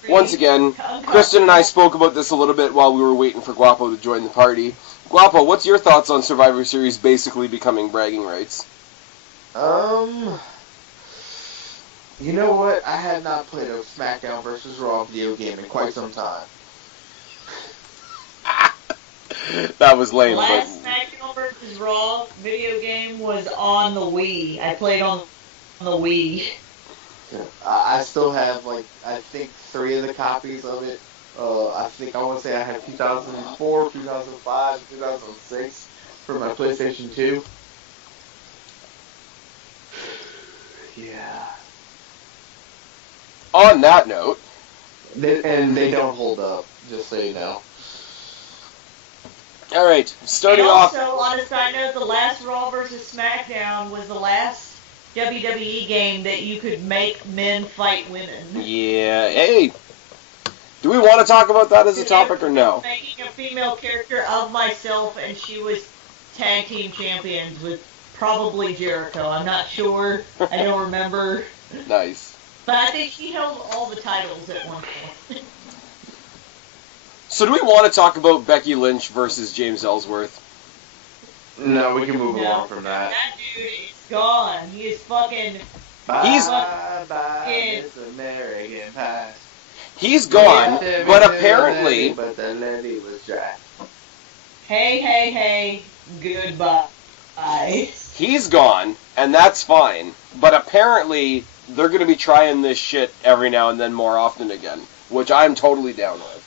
once again, Kristen and I spoke about this a little bit while we were waiting for Guapo to join the party. Guapo, what's your thoughts on Survivor Series basically becoming bragging rights? You know what? I had not played a SmackDown vs. Raw video game in quite some time. That was lame. Last SmackDown vs. Raw video game was on the Wii. I played on the Wii. I still have, like, I think 3 of the copies of it. I think I want to say I had 2004, 2005, 2006 for my PlayStation 2. Yeah. On that note... And they don't hold up, just so you know. Alright, starting and off... also, on a side note, the last Raw vs. SmackDown was the last WWE game that you could make men fight women. Yeah, hey! Do we want to talk about that as a topic or no? Making a female character of myself, and she was tag team champions with probably Jericho. I'm not sure. I don't remember. Nice. But I think she held all the titles at one point. So do we want to talk about Becky Lynch versus James Ellsworth? No, we can move along from that. That dude is gone. He is fucking... He's... Bye, it's American Pie. He's gone, but apparently... But the lady was dry. Hey, goodbye. He's gone, and that's fine. But apparently, they're going to be trying this shit every now and then more often again, which I'm totally down with.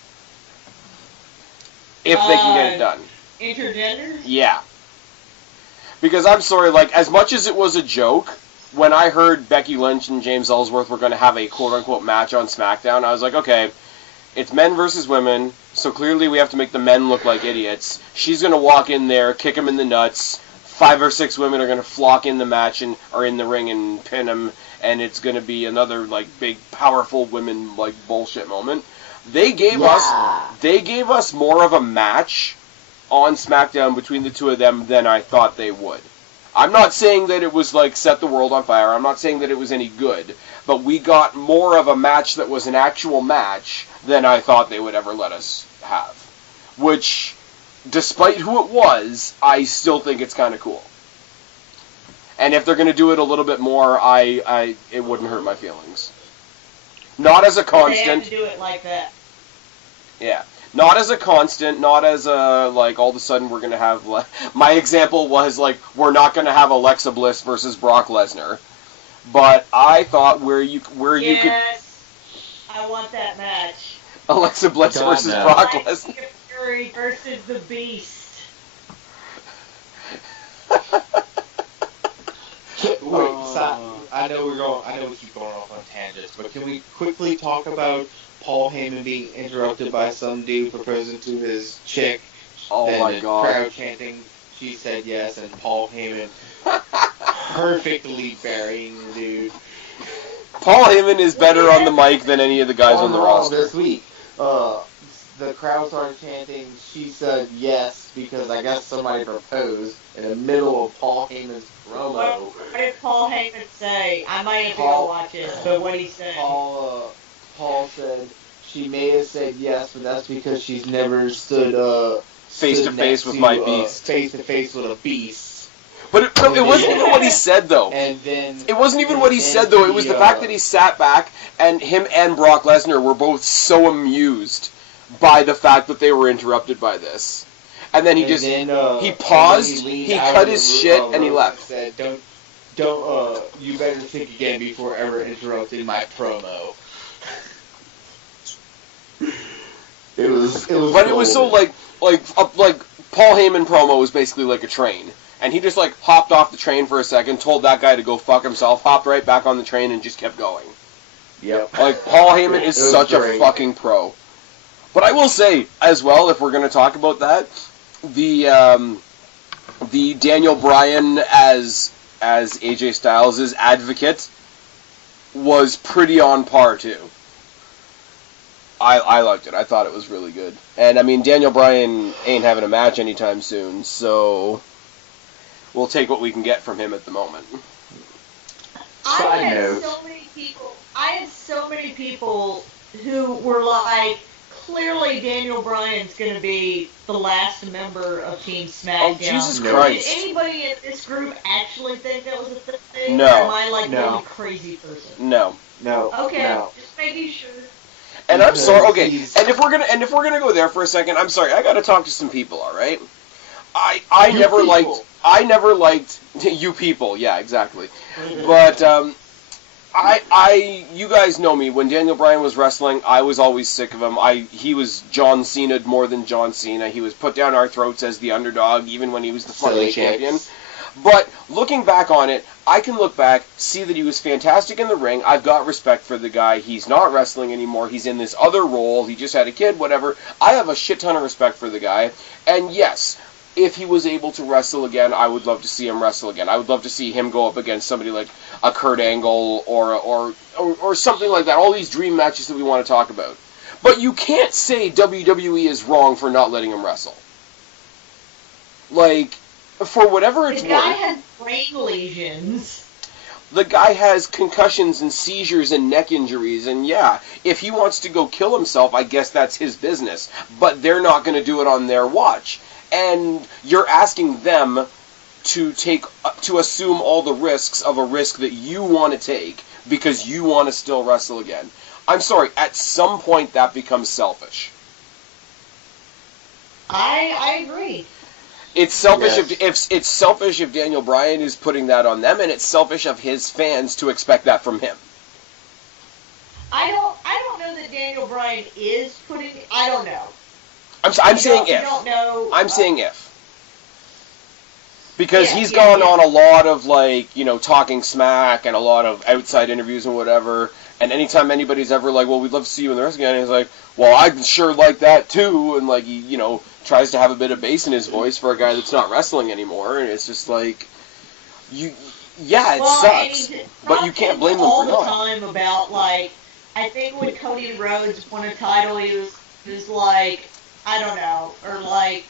If they can get it done. Intergender? Yeah. Because I'm sorry, like, as much as it was a joke, when I heard Becky Lynch and James Ellsworth were going to have a quote-unquote match on SmackDown, I was like, okay, it's men versus women, so clearly we have to make the men look like idiots. She's going to walk in there, kick him in the nuts, 5 or 6 women are going to flock in the match and or in the ring and pin him, and it's going to be another, like, big, powerful women, like, bullshit moment. They gave us more of a match on SmackDown between the two of them than I thought they would. I'm not saying that it was like set the world on fire. I'm not saying that it was any good, but we got more of a match that was an actual match than I thought they would ever let us have. Which, despite who it was, I still think it's kind of cool. And if they're going to do it a little bit more, it wouldn't hurt my feelings. Not as a constant. They have to do it like that. Yeah. Not as a constant, not as a, like, all of a sudden we're going to have, my example was, like, we're not going to have Alexa Bliss versus Brock Lesnar. But I thought where you could... Yes, I want that match. Alexa Bliss versus Brock Lesnar. Fury versus the Beast. Wait, stop. I know we keep going off on tangents, but can we quickly talk about Paul Heyman being interrupted by some dude proposing to his chick? Oh my god. Crowd chanting, she said yes, and Paul Heyman perfectly burying the dude. Paul Heyman is better on the mic than any of the guys on the roster. This week, the crowd started chanting, she said yes, because I guess somebody proposed in the middle of Paul Heyman's promo. What did Paul Heyman say? I might have to go watch it, but what he said. Paul said she may have said yes, but that's because she's never stood face to face with my beast. Face to face with a beast. But it wasn't even what he said, though. And then it wasn't even what he said, though. It was the fact that he sat back and him and Brock Lesnar were both so amused by the fact that they were interrupted by this. And then he he paused, he cut his shit, and he left. Said, don't, you better think again before ever interrupting my promo. It was But it was so, like Paul Heyman promo was basically like a train. And he just, like, hopped off the train for a second, told that guy to go fuck himself, hopped right back on the train, and just kept going. Yep. Like, Paul Heyman is such a fucking pro. But I will say, as well, if we're going to talk about that, the Daniel Bryan as AJ Styles' advocate was pretty on par, too. I liked it. I thought it was really good. And, I mean, Daniel Bryan ain't having a match anytime soon, so we'll take what we can get from him at the moment. I had so many people who were like, clearly Daniel Bryan's going to be the last member of Team SmackDown. Oh, Jesus Christ. Did anybody in this group actually think that was a thing? No. Or am I like the only crazy person? No. Okay, No. just making sure. And I'm sorry. Okay, and if we're gonna go there for a second, I'm sorry. I got to talk to some people. All right. I never liked you people. Yeah, exactly. But you guys know me. When Daniel Bryan was wrestling, I was always sick of him. He was John Cena more than John Cena. He was put down our throats as the underdog, even when he was the fucking champion. But looking back on it, I can look back, see that he was fantastic in the ring. I've got respect for the guy. He's not wrestling anymore. He's in this other role. He just had a kid, whatever. I have a shit ton of respect for the guy. And yes, if he was able to wrestle again, I would love to see him wrestle again. I would love to see him go up against somebody like a Kurt Angle or something like that. All these dream matches that we want to talk about. But you can't say WWE is wrong for not letting him wrestle. Like, for whatever it's worth. The guy has brain lesions. The guy has concussions and seizures and neck injuries, and yeah, if he wants to go kill himself, I guess that's his business. But they're not going to do it on their watch. And you're asking them to assume all the risks of a risk that you want to take because you want to still wrestle again. I'm sorry, at some point that becomes selfish. I agree. It's selfish if it's selfish if Daniel Bryan is putting that on them, and it's selfish of his fans to expect that from him. I don't know that Daniel Bryan is putting. I don't know. I'm saying if. Don't know. I'm saying if. Because he's gone on a lot of, like, talking smack and a lot of outside interviews and whatever. And anytime anybody's ever like, well, we'd love to see you in the wrestling again, he's like, well, I'd sure like that too. And, like, he, tries to have a bit of bass in his voice for a guy that's not wrestling anymore. And it's just like, it sucks. But you can't blame them for not. All the time about, like, I think when Cody Rhodes won a title, he was like, I don't know, or like,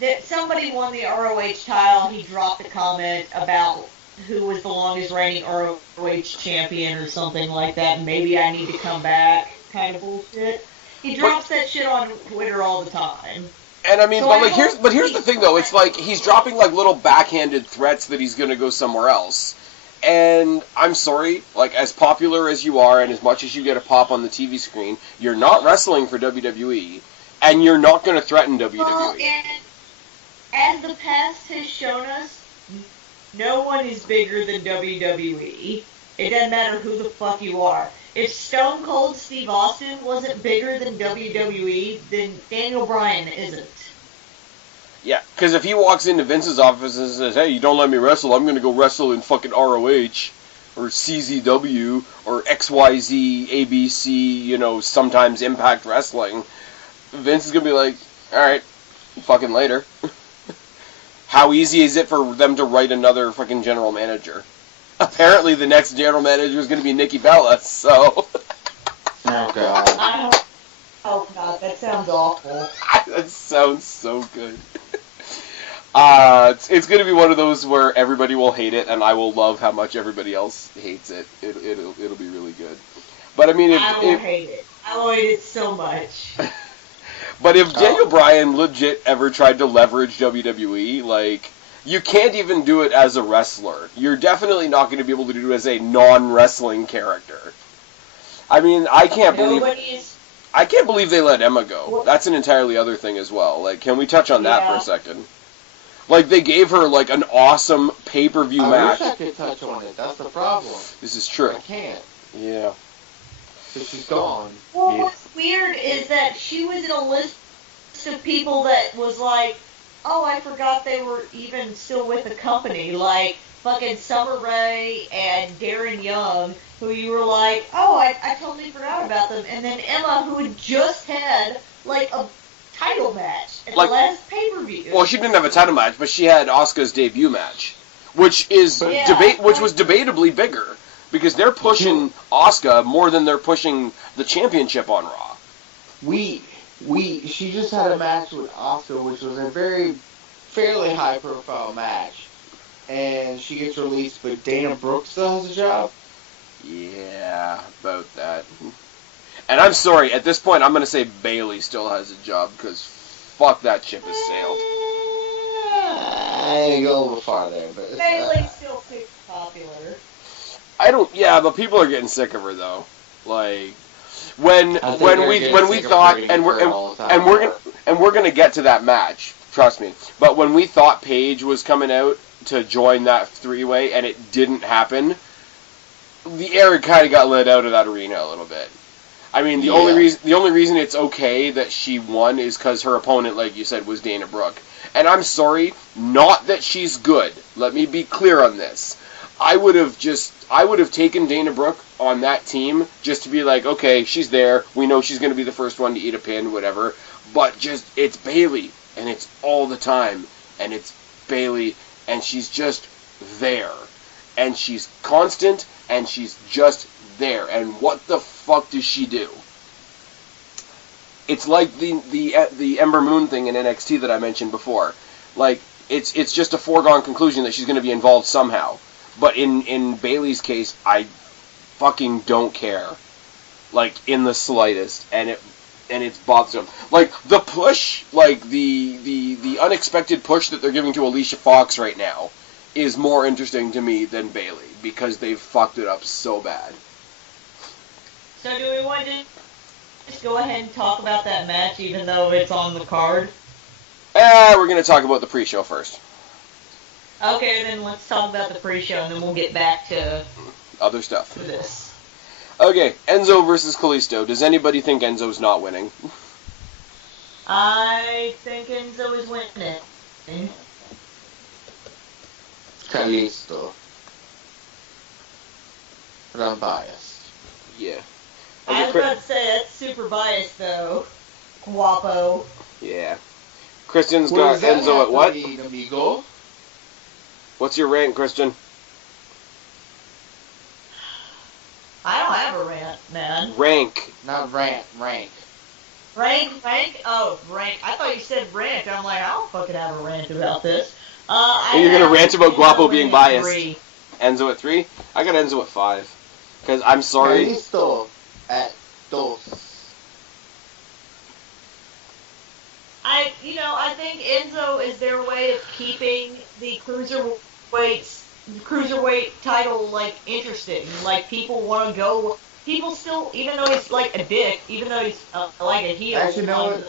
that somebody won the ROH title, he dropped a comment about who was the longest reigning ROH champion or something like that, and maybe I need to come back kind of bullshit. He drops that shit on Twitter all the time. And I mean, so here's the thing though, it's like he's dropping like little backhanded threats that he's going to go somewhere else. And I'm sorry, like, as popular as you are and as much as you get a pop on the TV screen, you're not wrestling for WWE, and you're not going to threaten WWE. Well, and as the past has shown us, no one is bigger than WWE. It doesn't matter who the fuck you are. If Stone Cold Steve Austin wasn't bigger than WWE, then Daniel Bryan isn't. Yeah, because if he walks into Vince's office and says, hey, you don't let me wrestle, I'm going to go wrestle in fucking ROH, or CZW, or XYZ, ABC, sometimes Impact Wrestling, Vince is going to be like, alright, fucking later. How easy is it for them to write another fucking general manager? Apparently the next general manager is going to be Nikki Bella, so... Oh, God. Oh, God, that sounds awful. That sounds so good. It's going to be one of those where everybody will hate it, and I will love how much everybody else hates it. It'll be really good. But I mean, I will hate it. I will hate it so much. But if Daniel Bryan legit ever tried to leverage WWE, like, you can't even do it as a wrestler. You're definitely not going to be able to do it as a non-wrestling character. I mean, I can't believe they let Emma go. That's an entirely other thing as well. Like, can we touch on that for a second? Like, they gave her, like, an awesome pay-per-view match. I wish I could touch on it. That's the problem. This is true. I can't. Yeah. Because she's gone. Well, what's weird is that she was in a list of people that was like, oh, I forgot they were even still with the company. Like, fucking Summer Rae and Darren Young, who you were like, oh, I totally forgot about them. And then Emma, who had just had, like, a title match at the last pay-per-view. Well, she didn't have a title match, but she had Asuka's debut match, which is which was debatably bigger, because they're pushing Asuka more than they're pushing the championship on Raw. She just had a match with Asuka, which was a fairly high-profile match, and she gets released, but Dana Brooke still has a job? Yeah, about that. And I'm sorry, at this point, I'm going to say Bayley still has a job, because fuck, that ship has sailed. I go a little far there, but Bayley's still super popular. But people are getting sick of her, though. Like, when we thought, and we're gonna get to that match, trust me. But when we thought Paige was coming out to join that three-way, and it didn't happen, the air kind of got let out of that arena a little bit. I mean, the only reason it's okay that she won is because her opponent, like you said, was Dana Brooke. And I'm sorry, not that she's good. Let me be clear on this. I would have taken Dana Brooke on that team just to be like, okay, she's there. We know she's going to be the first one to eat a pin, whatever. But it's Bayley, and it's all the time, and it's Bayley, and she's just there, and she's constant, and she's just there. And what the fuck does she do? It's like the Ember Moon thing in NXT that I mentioned before. Like, it's just a foregone conclusion that she's going to be involved somehow. But in Bayley's case, I fucking don't care, like, in the slightest, and it's bothersome. Like, the push, like the unexpected push that they're giving to Alicia Fox right now is more interesting to me than Bayley, because they've fucked it up so bad. So do we want to just go ahead and talk about that match, even though it's on the card? We're going to talk about the pre-show first. Okay, then let's talk about the pre-show, and then we'll get back to other stuff. This. Okay, Enzo versus Kalisto. Does anybody think Enzo's not winning? I think Enzo is winning. Kalisto. But I'm biased. Yeah. I was about to say, that's super biased, though. Guapo. Yeah. Kristen's got Enzo at what? Amigo? What's your rank, Kristen? I don't have a rant, man. Rank. Not rant, rank. Rank? Oh, rank. I thought you said rant. I'm like, I don't fucking have a rant about this. You're going to rant about Guapo being biased. 3. Enzo at 3? I got Enzo at 5. Because I'm sorry. Kalisto at 2. I think Enzo is their way of keeping the cruiserweight title, like, interesting. Like, people want to go. People still, even though he's like a dick, even though he's like a heel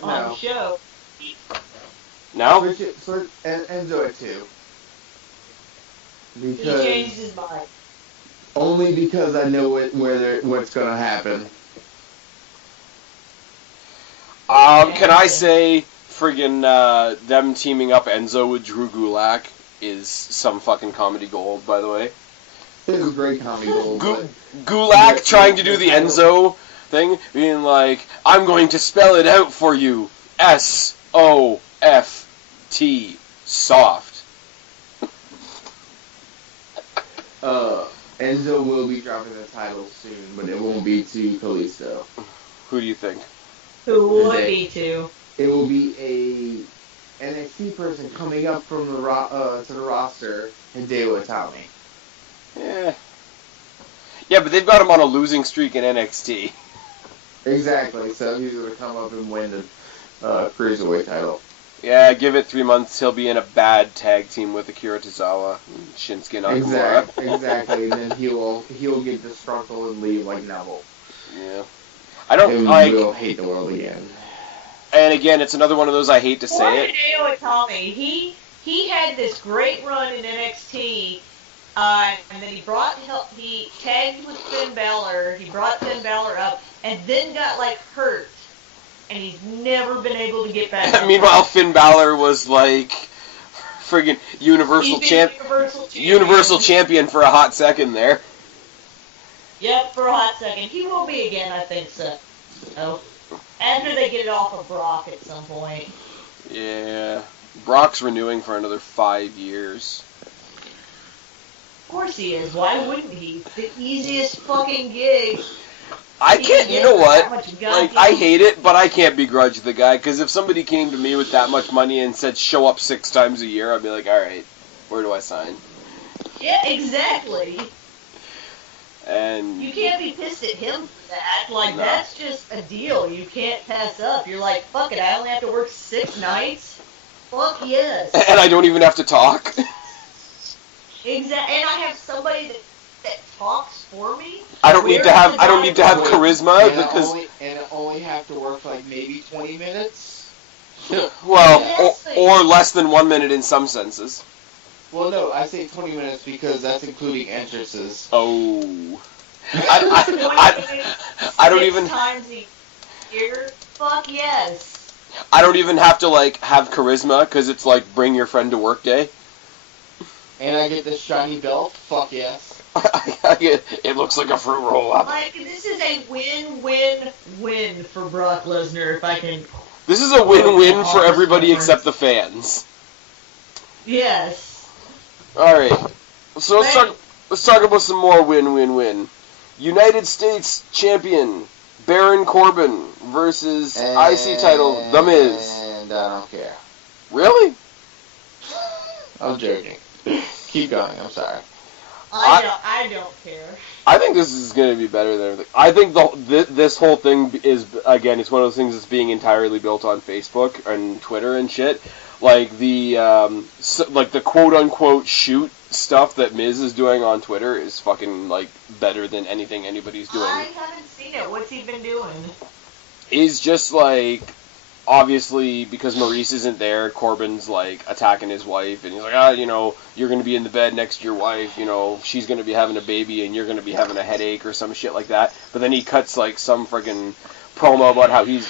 on the show. No? Enzo at 2. He changed his mind. Only because I know what's going to happen. Can I say, friggin' them teaming up Enzo with Drew Gulak is some fucking comedy gold, by the way. It was great comedy gold. Gulak trying to do the Enzo thing, being like, I'm going to spell it out for you. S-O-F-T. Soft. Enzo will be dropping the title soon, but it won't be to Kalisto. Who do you think? Who will it be to? It will be a NXT person coming up from the to the roster, Hideo Itami. Yeah. Yeah, but they've got him on a losing streak in NXT. Exactly, so he's going to come up and win the Cruiserweight title. Yeah, give it 3 months, he'll be in a bad tag team with Akira Tozawa and Shinsuke Nakamura. Exactly, and then he'll get disgruntled and leave like Neville. Yeah. I don't like... We'll hate the world again. And again, it's another one of those I hate to say it. Hideo Itami, he had this great run in NXT, and then he tagged with Finn Balor, he brought Finn Balor up, and then got, like, hurt. and he's never been able to get back. Meanwhile, Finn Balor was like friggin' Universal Champion for a hot second there. Yep, for a hot second. He will be again, I think so. Oh. After they get it off of Brock at some point. Yeah. Brock's renewing for another 5 years. Of course he is. Why wouldn't he? The easiest fucking gig. I can't, you know what? Like, I hate it, but I can't begrudge the guy, because if somebody came to me with that much money and said, show up 6 times a year, I'd be like, alright, where do I sign? Yeah, exactly. And you can't be pissed at him for that. Like, no. That's just a deal you can't pass up. You're like, fuck it, I only have to work 6 nights? Fuck yes. And I don't even have to talk? Exactly. And I have somebody that talks for me? I don't need to have charisma because and only have to work like maybe 20 minutes. Well, or less than 1 minute in some senses. Well, no, I say 20 minutes because that's including entrances. Oh. I don't even. 6 times a year? Fuck yes. I don't even have to like have charisma because it's like bring your friend to work day. And I get this shiny belt. Fuck yes. It looks like a fruit roll up. Like, this is a win-win-win for Brock Lesnar, if I can... This is a win-win for everybody except the fans. Yes. Alright. So let's talk about some more win-win-win. United States Champion Baron Corbin versus IC title The Miz. And I don't care. Really? I'm joking. Keep going, I'm sorry. I don't care. I think this is going to be better than everything. I think this whole thing is, again, it's one of those things that's being entirely built on Facebook and Twitter and shit. Like the quote-unquote shoot stuff that Miz is doing on Twitter is fucking, like, better than anything anybody's doing. I haven't seen it. What's he been doing? He's just, like... Obviously, because Maurice isn't there, Corbin's, like, attacking his wife, and he's like, you're going to be in the bed next to your wife, she's going to be having a baby, and you're going to be having a headache, or some shit like that. But then he cuts, like, some friggin' promo about how he's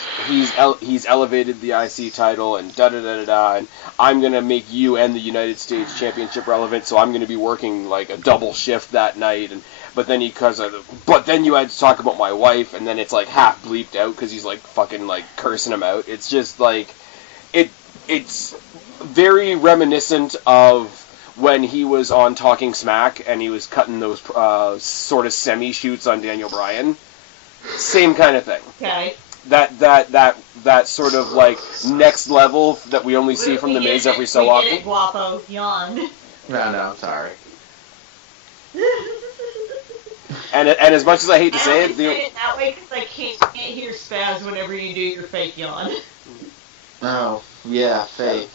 elevated the IC title, and da-da-da-da-da, and I'm going to make you and the United States Championship relevant, so I'm going to be working, like, a double shift that night, and... But then but then you had to talk about my wife, and then it's like half bleeped out because he's like fucking like cursing him out. It's just like, it's very reminiscent of when he was on Talking Smack and he was cutting those sort of semi-shoots on Daniel Bryan. Same kind of thing. Okay. That sort of like next level that we only see from the Miz every so often. We get it, Guapo. Yawn. No, I'm sorry. And as much as I hate to say it that way because I can't hear Spaz whenever you do your fake yawn. Oh, yeah, fake.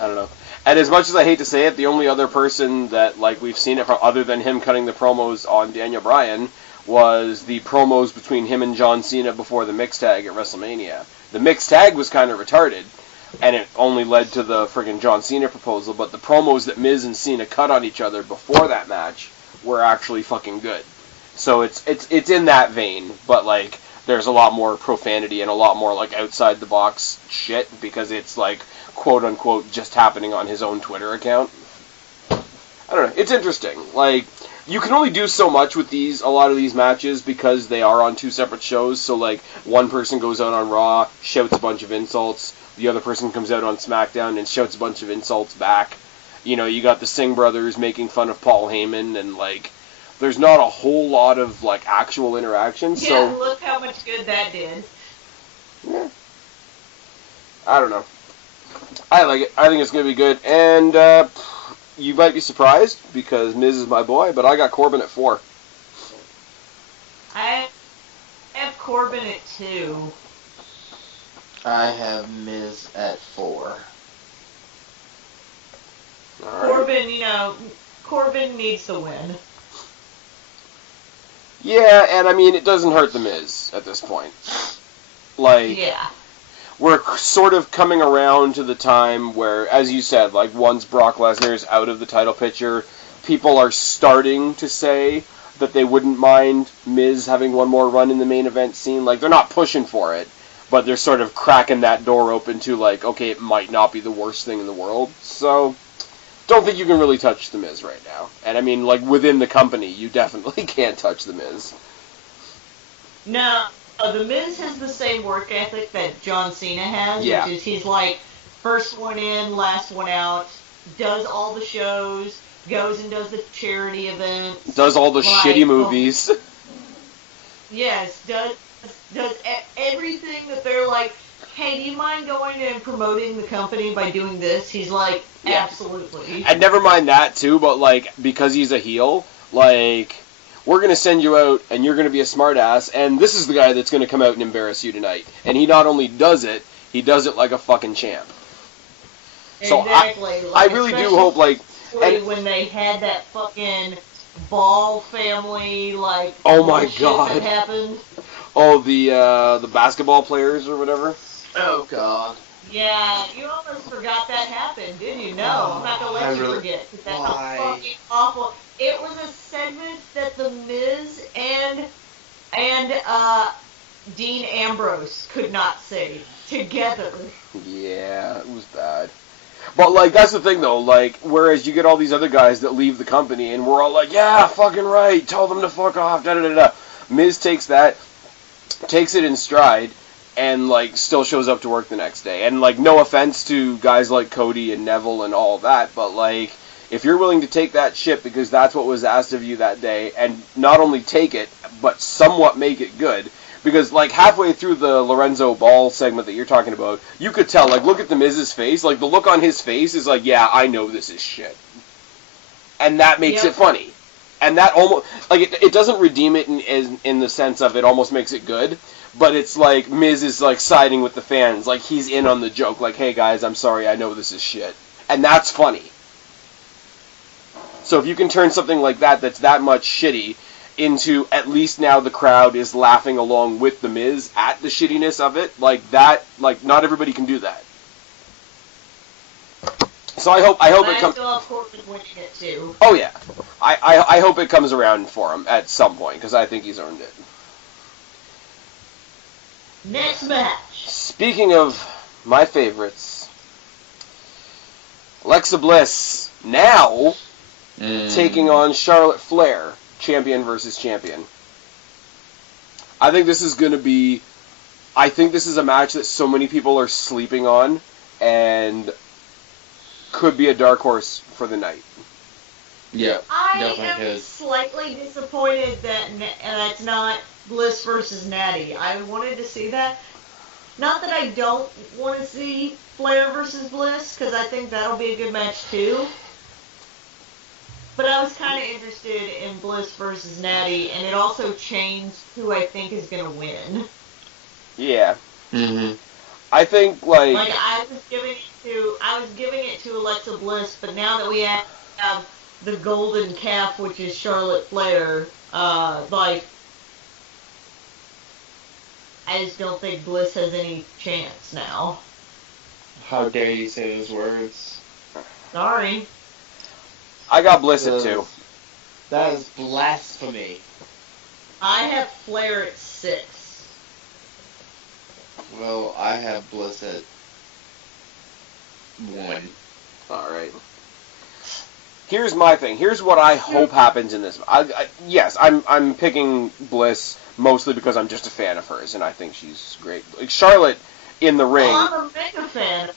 I don't know. And as much as I hate to say it, the only other person that like we've seen it from, other than him cutting the promos on Daniel Bryan, was the promos between him and John Cena before the mixed tag at WrestleMania. The mixed tag was kind of retarded, and it only led to the friggin' John Cena proposal, but the promos that Miz and Cena cut on each other before that match were actually fucking good. So it's in that vein, but like there's a lot more profanity and a lot more like outside the box shit because it's like quote unquote just happening on his own Twitter account. I don't know. It's interesting. Like you can only do so much with a lot of these matches because they are on 2 separate shows. So like one person goes out on Raw, shouts a bunch of insults. The other person comes out on SmackDown and shouts a bunch of insults back. You got the Singh brothers making fun of Paul Heyman, and, like, there's not a whole lot of, like, actual interaction, yeah, so... look how much good that did. Yeah. I don't know. I like it. I think it's going to be good, and, you might be surprised, because Miz is my boy, but I got Corbin at 4. I have Corbin at 2. I have Miz at 4. Right. Corbin needs to win. Yeah, and I mean, it doesn't hurt the Miz at this point. Like, yeah. We're sort of coming around to the time where, as you said, like, once Brock Lesnar is out of the title picture, people are starting to say that they wouldn't mind Miz having one more run in the main event scene. Like, they're not pushing for it, but they're sort of cracking that door open to, like, okay, it might not be the worst thing in the world. So, don't think you can really touch The Miz right now. And I mean, like, within the company, you definitely can't touch The Miz. No, The Miz has the same work ethic that John Cena has, Yeah. which is he's like, first one in, last one out, does all the shows, goes and does the charity events. Does all the shitty movies. Yes, does everything that they're like, hey, do you mind going and promoting the company by doing this? He's like, absolutely. And never mind that, too, but, like, because he's a heel, like, we're going to send you out, and you're going to be a smartass, and this is the guy that's going to come out and embarrass you tonight. And he not only does it, he does it like a fucking champ. So Exactly. I really do hope, like... And when they had that fucking Ball family, like, oh my bullshit God. that happened. Oh, the basketball players or whatever? Oh, God. Yeah, you almost forgot that happened, didn't you? No, I'm not going to let you forget. 'Cause that's fucking awful. It was a segment that The Miz and Dean Ambrose could not say together. Yeah, it was bad. But, like, that's the thing, though. Like, whereas you get all these other guys that leave the company, and we're all like, yeah, fucking right, tell them to fuck off, da-da-da-da. Miz takes it in stride, and, like, still shows up to work the next day. And, like, no offense to guys like Cody and Neville and all that, but, like, if you're willing to take that shit because that's what was asked of you that day, and not only take it, but somewhat make it good... Because, like, halfway through the Lorenzo Ball segment that you're talking about, you could tell, like, look at the Miz's face. Like, the look on his face is like, yeah, I know this is shit. And that makes it funny. And that almost, like, it doesn't redeem it in the sense of it almost makes it good. But it's like, Miz is, like, siding with the fans. Like, he's in on the joke. Like, hey, guys, I'm sorry, I know this is shit. And that's funny. So if you can turn something like that that's that much shitty... into at least now the crowd is laughing along with The Miz at the shittiness of it, like that, like not everybody can do that. So I hope it comes. Still, of course, is winning it too. Oh yeah, I hope it comes around for him at some point because I think he's earned it. Next match. Speaking of my favorites, Alexa Bliss now taking on Charlotte Flair. Champion versus champion. I think this is going to be... I think this is a match that so many people are sleeping on and could be a dark horse for the night. Yeah, I definitely am slightly disappointed that it's not Bliss versus Natty. I wanted to see that. Not that I don't want to see Flair versus Bliss, because I think that'll be a good match too. But I was kind of interested in Bliss versus Natty, and it also changed who I think is going to win. Yeah. Mm-hmm. I think, like I was giving it to Alexa Bliss, but now that we have the golden calf, which is Charlotte Flair, like, I just don't think Bliss has any chance now. How dare you say those words? Sorry. I got Bliss at 2. That is blasphemy. I have Flair at 6. Well, I have Bliss at 1. Alright. Here's my thing. Here's what I hope happens in this. Yes, I'm picking Bliss mostly because I'm just a fan of hers, and I think she's great. Like, Charlotte in the ring... I'm a mega fan.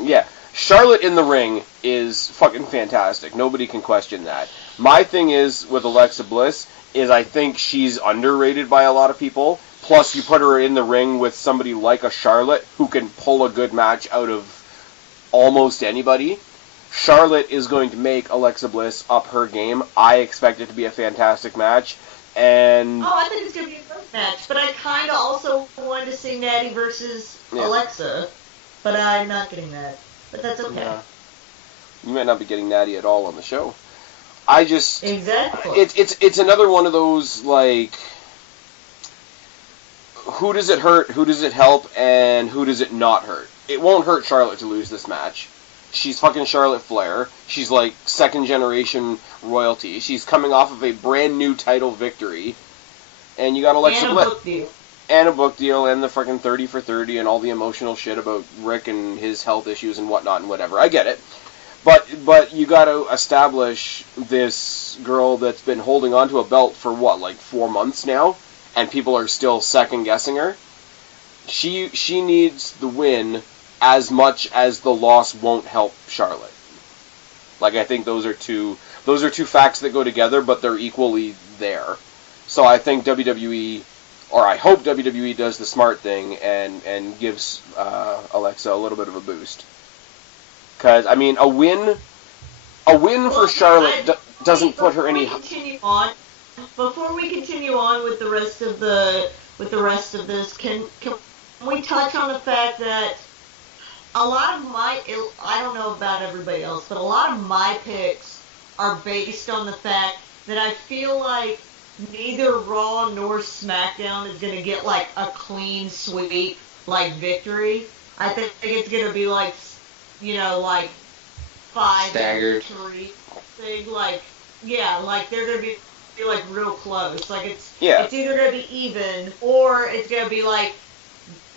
Yeah. Charlotte in the ring is fucking fantastic. Nobody can question that. My thing is, with Alexa Bliss, is I think she's underrated by a lot of people. Plus, you put her in the ring with somebody like a Charlotte who can pull a good match out of almost anybody. Charlotte is going to make Alexa Bliss up her game. I expect it to be a fantastic match. And Oh, I think it's going to be a great match. But I kind of also wanted to see Natty versus Alexa. But I'm not getting that. But that's okay. Yeah. You might not be getting Natty at all on the show. I just... Exactly. It's another one of those, like... Who does it hurt, who does it help, and who does it not hurt? It won't hurt Charlotte to lose this match. She's fucking Charlotte Flair. She's, like, second-generation royalty. She's coming off of a brand-new title victory. And you got Alexa Bliss. And a book deal, and the fucking 30 for 30, and all the emotional shit about Rick and his health issues and whatnot and whatever. I get it. But you gotta establish this girl that's been holding onto a belt for what, like 4 months now? And people are still second-guessing her? She needs the win as much as the loss won't help Charlotte. Like, I think those are two facts that go together, but they're equally there. So I think WWE... Or I hope WWE does the smart thing and gives Alexa a little bit of a boost. Because, I mean, a win for Charlotte doesn't put her any... Before we continue on with the rest of this, can we touch on the fact that a lot of my... I don't know about everybody else, but a lot of my picks are based on the fact that I feel like neither Raw nor SmackDown is going to get, like, a clean sweep, like, victory. I think it's going to be, like, you know, like, 5 staggered 3 thing, like, yeah, like, they're going to be, like, real close. Like, it's either going to be even, or it's going to be, like,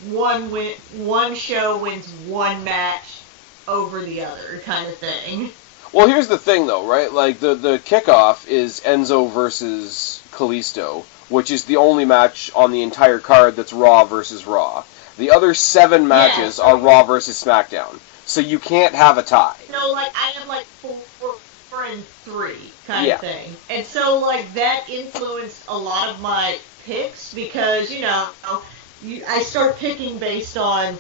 one show wins one match over the other kind of thing. Well, here's the thing, though, right? Like, the kickoff is Enzo versus Kalisto, which is the only match on the entire card that's Raw versus Raw. The other 7 matches are Raw versus SmackDown. So you can't have a tie. No, like, I have, like, 4 and 3 kind of thing. And so, like, that influenced a lot of my picks because, you know, I start picking based on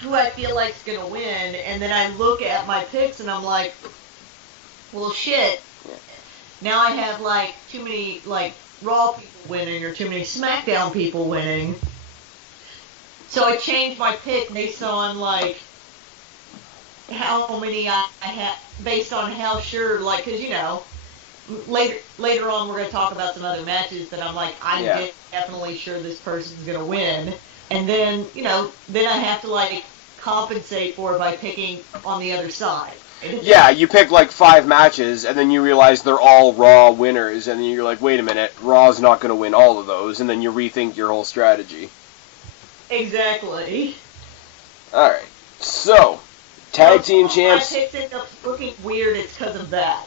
who I feel like is going to win, and then I look at my picks and I'm like, well, shit. Now I have, like, too many, like, Raw people winning or too many SmackDown people winning. So I changed my pick based on, like, how many I have, based on how sure, like, because, you know, later on we're going to talk about some other matches that I'm like, I'm definitely sure this person's going to win. And then, you know, then I have to, like, compensate for it by picking on the other side. Yeah, you pick like 5 matches, and then you realize they're all Raw winners, and then you're like, wait a minute, Raw's not going to win all of those, and then you rethink your whole strategy. Exactly. Alright, so, Tag Team Champs... My picks end up looking weird, it's because of that.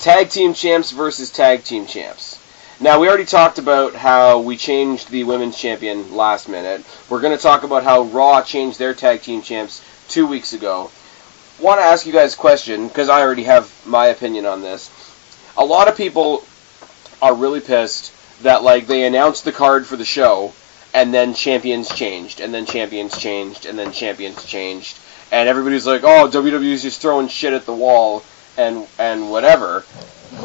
Tag Team Champs versus Tag Team Champs. Now, we already talked about how we changed the Women's Champion last minute. We're going to talk about how Raw changed their Tag Team Champs 2 weeks ago. Want to ask you guys a question, because I already have my opinion on this. A lot of people are really pissed that, like, they announced the card for the show, and then champions changed, and then champions changed, and then champions changed, and everybody's like, oh, WWE's just throwing shit at the wall, and whatever.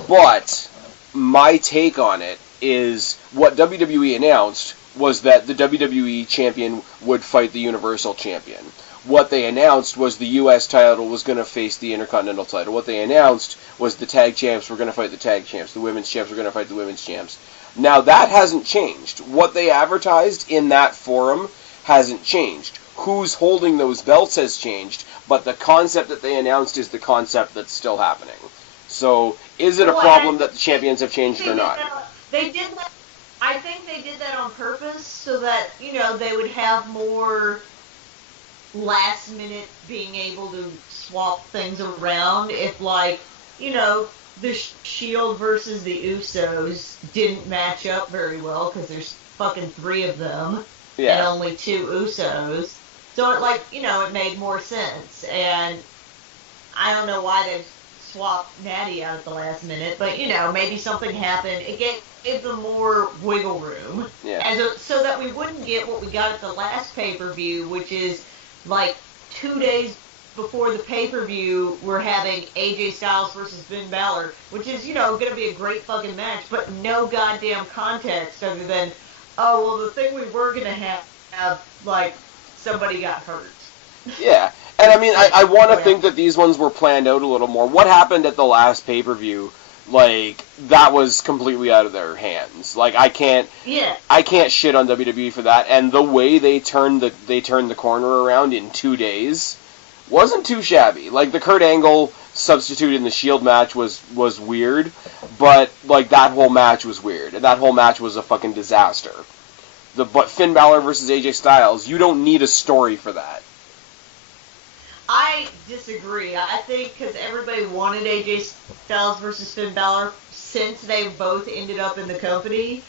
But my take on it is what WWE announced was that the WWE champion would fight the Universal Champion. What they announced was the U.S. title was going to face the Intercontinental title. What they announced was the tag champs were going to fight the tag champs. The women's champs were going to fight the women's champs. Now, that hasn't changed. What they advertised in that forum hasn't changed. Who's holding those belts has changed, but the concept that they announced is the concept that's still happening. So, is it a problem that the champions have changed or not? They did that. I think they did that on purpose so that, you know, they would have more last minute being able to swap things around if, like, you know, the Shield versus the Usos didn't match up very well because there's fucking 3 of them and only 2 Usos. So it, like, you know, it made more sense. And I don't know why they swapped Natty out at the last minute, but, you know, maybe something happened. It gave them more wiggle room. So that we wouldn't get what we got at the last pay-per-view, which is like 2 days before the pay-per-view, we're having AJ Styles versus Finn Balor, which is, you know, going to be a great fucking match, but no goddamn context other than, oh, well, the thing we were going to have, like, somebody got hurt. Yeah, and I mean, I want to think that these ones were planned out a little more. What happened at the last pay-per-view, like, that was completely out of their hands. Like, I can't shit on WWE for that. And the way they turned the corner around in 2 days wasn't too shabby. Like, the Kurt Angle substitute in the Shield match was weird, but, like, that whole match was weird. And that whole match was a fucking disaster. But Finn Balor versus AJ Styles, you don't need a story for that. I disagree. I think because everybody wanted AJ Styles versus Finn Balor since they both ended up in the company.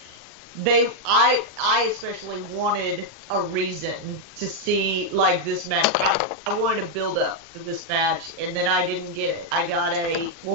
I especially wanted a reason to see like this match. I wanted to build up to this match, and then I didn't get it. I got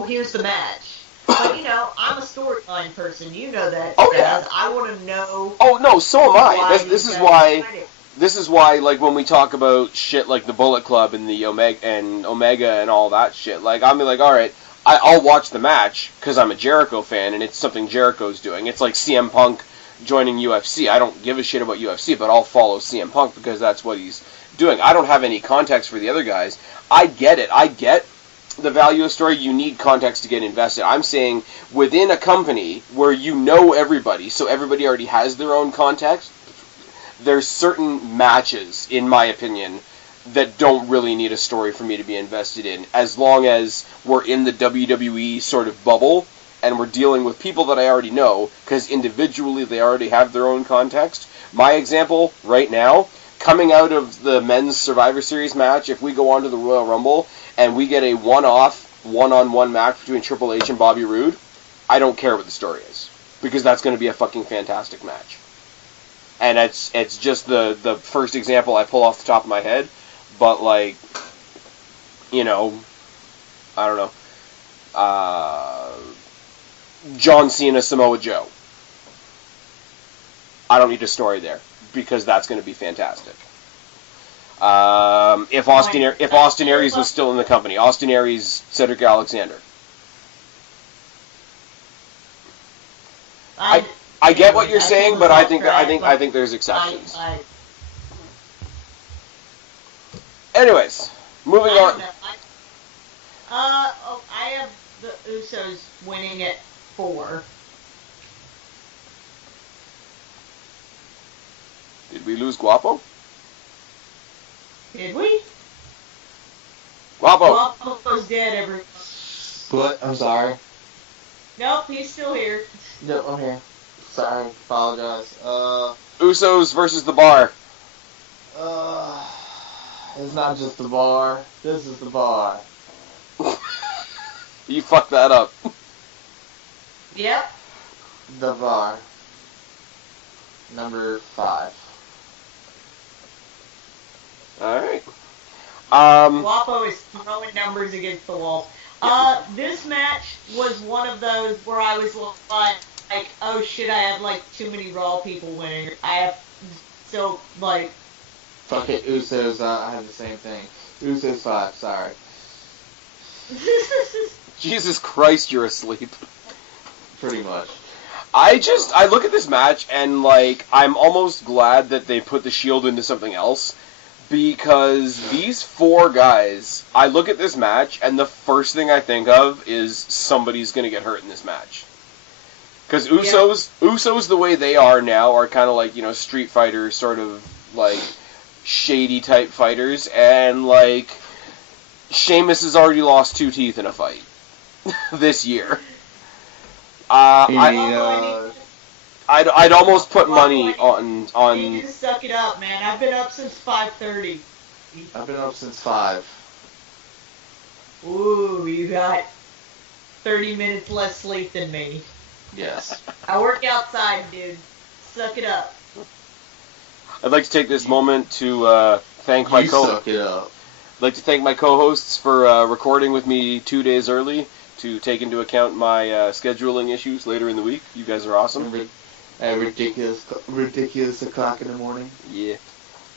here's the match. But I'm a storyline person. You know that. Oh yeah. I want to know. Oh no, so am I. This is why, like when we talk about shit like the Bullet Club and the Omega and all that shit, like I'm like, all right, I'll watch the match because I'm a Jericho fan and it's something Jericho's doing. It's like CM Punk joining UFC. I don't give a shit about UFC, but I'll follow CM Punk because that's what he's doing. I don't have any context for the other guys. I get it. I get the value of story. You need context to get invested. I'm saying within a company where you know everybody, so everybody already has their own context, there's certain matches, in my opinion, that don't really need a story for me to be invested in, as long as we're in the WWE sort of bubble and we're dealing with people that I already know, because individually they already have their own context. My example, right now, coming out of the men's Survivor Series match, if we go on to the Royal Rumble and we get a one-off, one-on-one match between Triple H and Bobby Roode, I don't care what the story is, because that's going to be a fucking fantastic match. And it's just the first example I pull off the top of my head, but like, I don't know, John Cena, Samoa Joe. I don't need a story there, because that's going to be fantastic. If Austin Aries was still in the company, Austin Aries, Cedric Alexander. I get what you're saying, but I think there's exceptions. Anyways, moving on. I have the Usos winning at 4. Did we lose Guapo? Did we? Guapo! Guapo's dead, everyone. What? I'm sorry. Nope, he's still here. No, I'm here. Sorry, apologize. Usos versus the Bar. It's not just the Bar. This is the Bar. You fucked that up. Yep. The Bar. Number 5. Alright. Guapo is throwing numbers against the wall. This match was one of those where I was like, oh shit, I have like too many Raw people winning. Fuck it, Usos, I have the same thing. Usos 5, sorry. Jesus Christ, you're asleep. Pretty much. I look at this match and, like, I'm almost glad that they put the Shield into something else, because these 4 guys, I look at this match and the first thing I think of is somebody's gonna get hurt in this match. Because Usos the way they are now are kind of like, Street Fighter sort of, like, shady type fighters, and, like, Sheamus has already lost 2 teeth in a fight this year. I'd almost put money on. You need to suck it up, man. I've been up since 5:30. I've been up since 5. Ooh, you got 30 minutes less sleep than me. Yes. I work outside, dude. Suck it up. I'd like to take this moment to thank my suck it up. I'd like to thank my co-hosts for recording with me 2 days early to take into account my scheduling issues later in the week. You guys are awesome. Ridiculous o'clock in the morning. Yeah.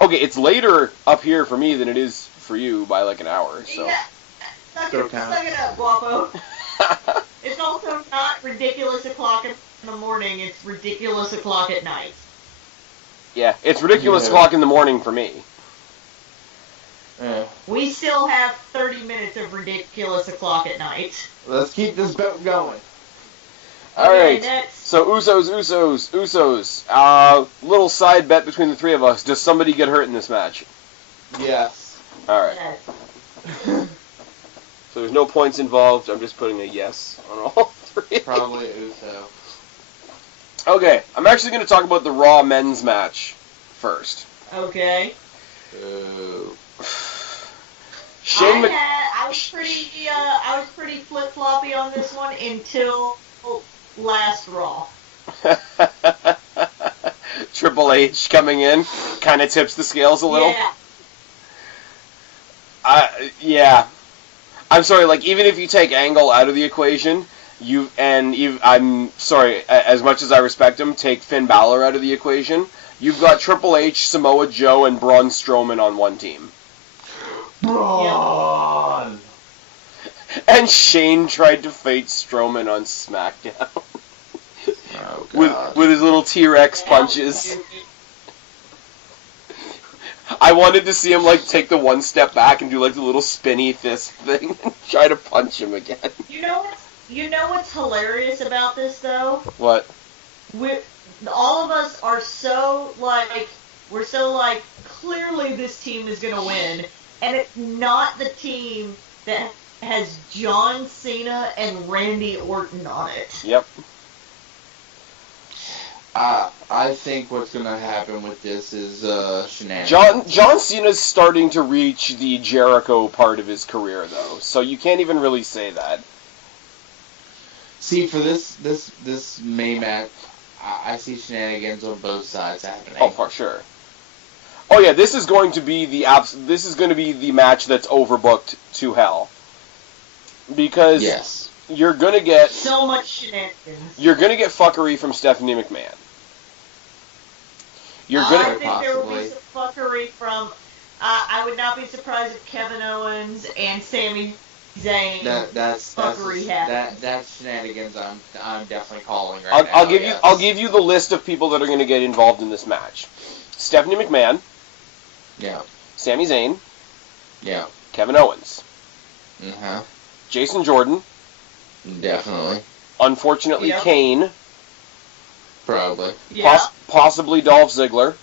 Okay, it's later up here for me than it is for you by like an hour, so. Yeah. Suck it up, Guapo. It's also not ridiculous o'clock in the morning, it's ridiculous o'clock at night. Yeah, it's ridiculous o'clock in the morning for me. Yeah. We still have 30 minutes of ridiculous o'clock at night. Let's keep this boat going. Alright, next. so Usos. Little side bet between the 3 of us. Does somebody get hurt in this match? Yes. Alright. Yes. So there's no points involved. I'm just putting a yes on all 3. Probably Uso. Okay, I'm actually going to talk about the Raw men's match first. Okay. Shane I was pretty flip floppy on this one until last Raw. Triple H coming in kind of tips the scales a little. Yeah. I'm sorry. Like, even if you take Angle out of the equation, I'm sorry. As much as I respect him, take Finn Balor out of the equation. You've got Triple H, Samoa Joe, and Braun Strowman on one team. Braun! And Shane tried to fight Strowman on SmackDown. Oh, God. with his little T-Rex punches. I wanted to see him like take the one step back and do like the little spinny fist thing and try to punch him again. You know what's hilarious about this though? What? All of us are so like clearly this team is gonna win, and it's not the team that has John Cena and Randy Orton on it. Yep. I think what's going to happen with this is shenanigans. John Cena's starting to reach the Jericho part of his career, though, so you can't even really say that. See, for this main match, I see shenanigans on both sides happening. Oh, for sure. Oh yeah, this is going to be the match that's overbooked to hell. Because yes. You're going to get so much shenanigans. You're going to get fuckery from Stephanie McMahon. I think there will be some fuckery from. I would not be surprised if Kevin Owens and Sami Zayn fuckery happens. That's shenanigans. I'm definitely calling right now. I'll give you the list of people that are going to get involved in this match: Stephanie McMahon. Yeah. Sami Zayn. Yeah. Kevin Owens. Uh-huh. Jason Jordan. Definitely. Unfortunately, Yep. Kane. Probably. Yeah. Possibly Dolph Ziggler.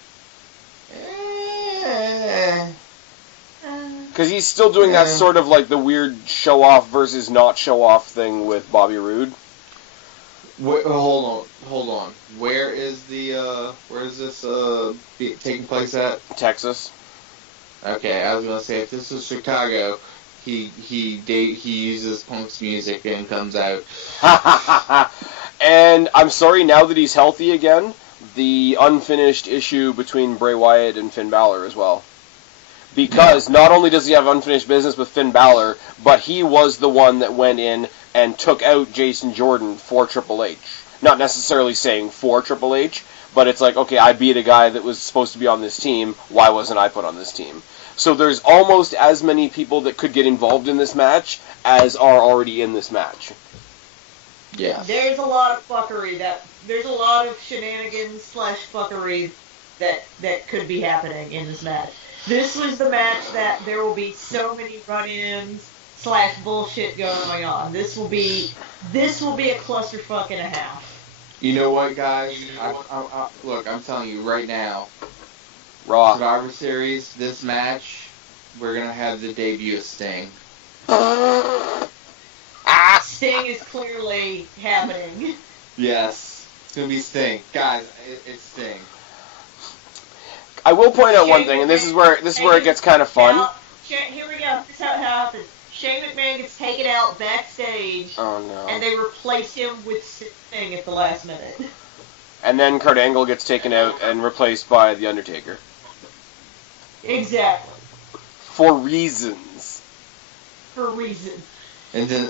Because he's still doing that sort of like the weird show-off versus not show-off thing with Bobby Roode. Wait, hold on. Where is this taking place at? Texas. Okay, I was gonna say if this was Chicago, he uses Punk's music and comes out. And I'm sorry, now that he's healthy again, the unfinished issue between Bray Wyatt and Finn Balor as well. Because not only does he have unfinished business with Finn Balor, but he was the one that went in and took out Jason Jordan for Triple H. Not necessarily saying for Triple H, but it's like, okay, I beat a guy that was supposed to be on this team, why wasn't I put on this team? So there's almost as many people that could get involved in this match as are already in this match. Yeah. There's a lot of fuckery there's a lot of shenanigans / fuckery that could be happening in this match. This was the match that there will be so many run-ins / bullshit going on. This will be a clusterfuck and a half. You know what, guys? Look, I'm telling you right now. Raw. Survivor Series, this match, we're gonna have the debut of Sting. Sting is clearly happening. Yes, it's gonna be Sting, guys. It's Sting. I will point out one thing, and this is where it gets kind of fun. Here we go. This is how it happens. Shane McMahon gets taken out backstage. Oh no. And they replace him with Sting at the last minute. And then Kurt Angle gets taken out and replaced by The Undertaker. Exactly. For reasons. And then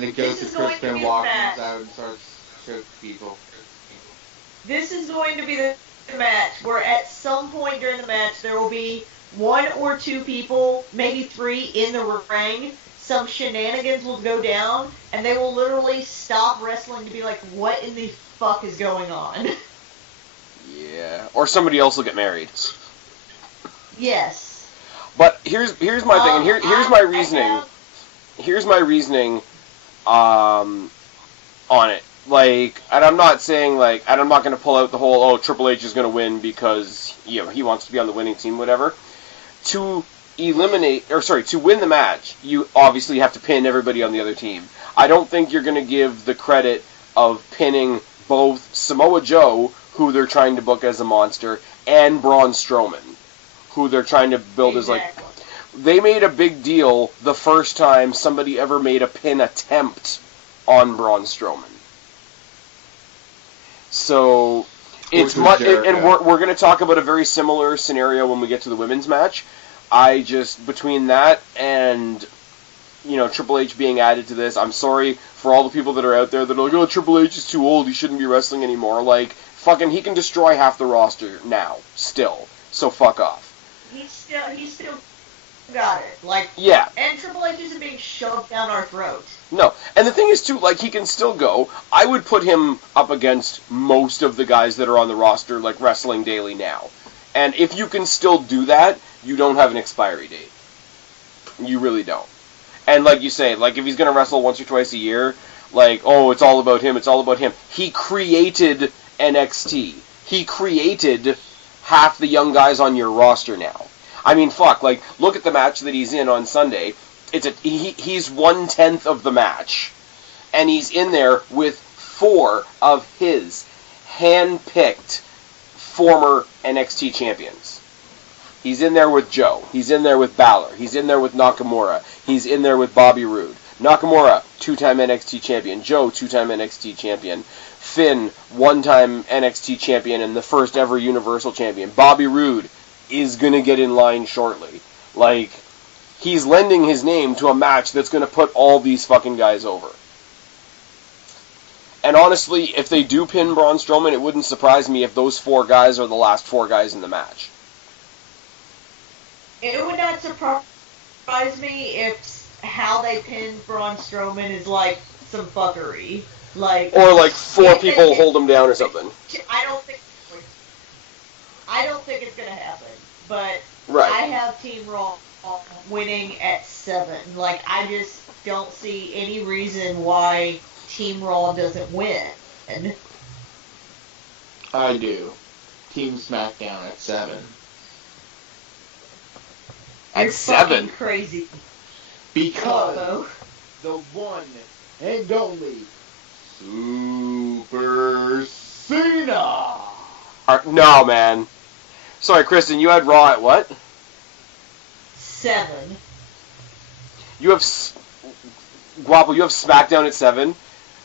the ghost of Chris Benoit comes out and starts choking people. This is going to be the match where at some point during the match there will be 1 or 2 people, maybe 3 in the ring. Some shenanigans will go down, and they will literally stop wrestling to be like, what in the fuck is going on? Yeah. Or somebody else will get married. Yes. But here's my thing, and here's my reasoning. Here's my reasoning on it. Like, and I'm not saying, like, and I'm not going to pull out the whole, Triple H is going to win because, he wants to be on the winning team, whatever. To win the match, you obviously have to pin everybody on the other team. I don't think you're going to give the credit of pinning both Samoa Joe, who they're trying to book as a monster, and Braun Strowman, who they're trying to build as, like... They made a big deal the first time somebody ever made a pin attempt on Braun Strowman. So, it's much... And we're going to talk about a very similar scenario when we get to the women's match. Between that and... Triple H being added to this. I'm sorry for all the people that are out there that are like, oh, Triple H is too old, he shouldn't be wrestling anymore. Like, fucking, he can destroy half the roster now, still. So fuck off. He's still got it. Like, yeah. And Triple H isn't being shoved down our throats. No. And the thing is, too, like, he can still go. I would put him up against most of the guys that are on the roster, like, wrestling daily now. And if you can still do that, you don't have an expiry date. You really don't. And like you say, like if he's going to wrestle once or twice a year, like, oh, it's all about him, it's all about him. He created NXT. He created half the young guys on your roster now. I mean, fuck, like, look at the match that he's in on Sunday. He's 1/10 of the match. And he's in there with 4 of his hand-picked former NXT champions. He's in there with Joe. He's in there with Balor. He's in there with Nakamura. He's in there with Bobby Roode. Nakamura, 2-time NXT champion. Joe, 2-time NXT champion. Finn, 1-time NXT champion and the first ever Universal champion. Bobby Roode is going to get in line shortly. Like, he's lending his name to a match that's going to put all these fucking guys over. And honestly, if they do pin Braun Strowman, it wouldn't surprise me if those 4 guys are the last 4 guys in the match. It would not surprise me if how they pinned Braun Strowman is like some fuckery, like or like 4 people hold him down or something. I don't think it's gonna happen, but right. I have Team Raw winning at 7. Like I just don't see any reason why Team Raw doesn't win. I do. Team SmackDown at 7. You're At 7? Crazy. Because Guapo. The one and only Super Cena. No, man. Sorry, Kristen, you had Raw at what? 7. You have... Guapo, you have SmackDown at 7?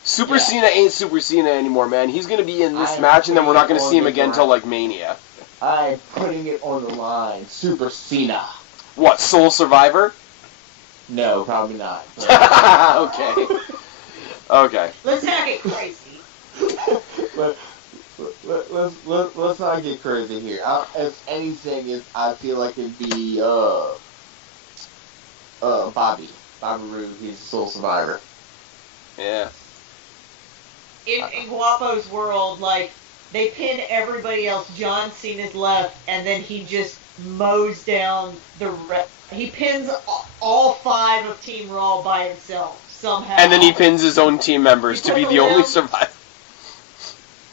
Super Cena ain't Super Cena anymore, man. He's going to be in this match, and then we're not going to see him again until, like, Mania. I'm putting it on the line. Super Cena. What, Soul Survivor? No, probably not. Okay. Okay. Let's not get crazy. Let's not get crazy here. If anything, I feel like it'd be Bobby Roode. He's a Soul Survivor. Yeah. In Guapo's world, like, they pin everybody else. John Cena's left, and then he just mows down the rest. He pins all 5 of Team Raw by himself, somehow. And then he pins his own team members to be the only survivor.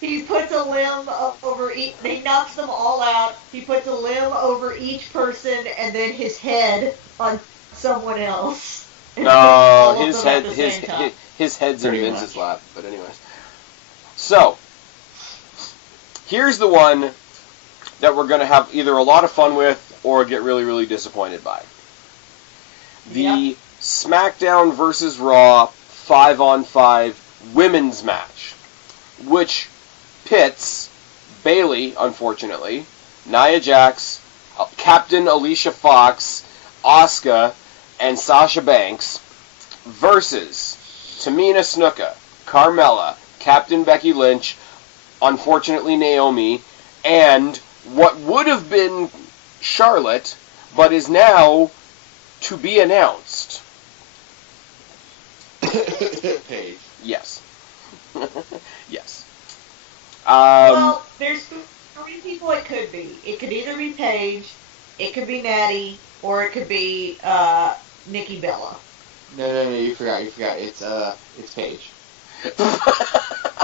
He puts a limb over each... He knocks them all out. He puts a limb over each person, and then his head on someone else. No, his head's in Vince's lap. But anyways. So, here's the one that we're going to have either a lot of fun with or get really, really disappointed by. The SmackDown vs. Raw 5-on-5 women's match, which pits Bayley, unfortunately, Nia Jax, Captain Alicia Fox, Asuka, and Sasha Banks versus Tamina Snuka, Carmella, Captain Becky Lynch, unfortunately Naomi, and what would have been Charlotte, but is now to be announced. Paige. Yes. Yes. Well, there's 3 people it could be. It could either be Paige, it could be Natty, or it could be Nikki Bella. No, you forgot. It's Paige.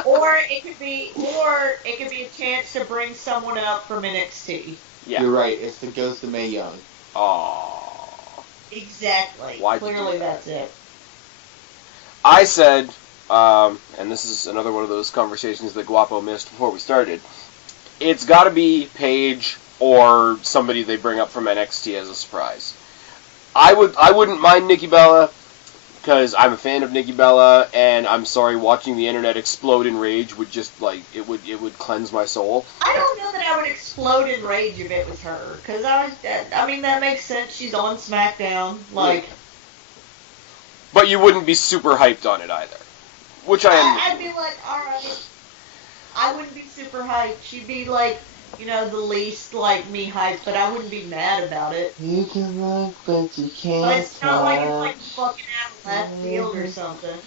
Or it could be a chance to bring someone up from NXT. Yeah. You're right. It's the Ghost of Mae Young. Aww. Exactly. Why'd you Clearly do that? that's it. I said and this is another one of those conversations that Guapo missed before we started, it's got to be Paige or somebody they bring up from NXT as a surprise. I wouldn't mind Nikki Bella, because I'm a fan of Nikki Bella, and I'm sorry, watching the internet explode in rage would just, like, it would cleanse my soul. I don't know that I would explode in rage if it was her, because I mean, that makes sense. She's on SmackDown, like... But you wouldn't be super hyped on it either, which I am. I'd be like, alright. I wouldn't be super hyped. She'd be like, you know, the least like me hyped, but I wouldn't be mad about it. You can look, but you can't. But it's not like it's like fucking out of left field or something.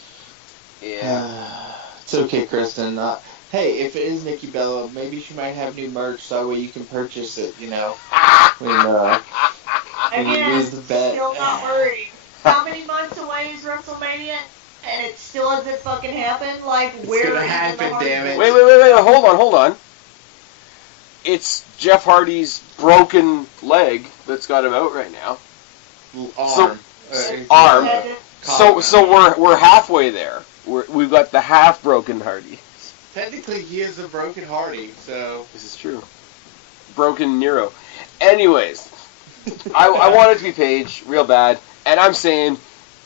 Yeah. It's okay, Kristen. Hey, if it is Nikki Bella, maybe she might have new merch, so that way you can purchase it, you know. When you lose the bet. Still not worried. How many months away is WrestleMania? And it still hasn't fucking happened? Like, where It's gonna happen, damn it. Wait, hold on. It's Jeff Hardy's broken leg that's got him out right now. Arm. Arm. So we're halfway there. We've got the half broken Hardy. Technically, he is a broken Hardy, so... This is true. Broken Nero. Anyways, I want it to be Paige, real bad, and I'm saying,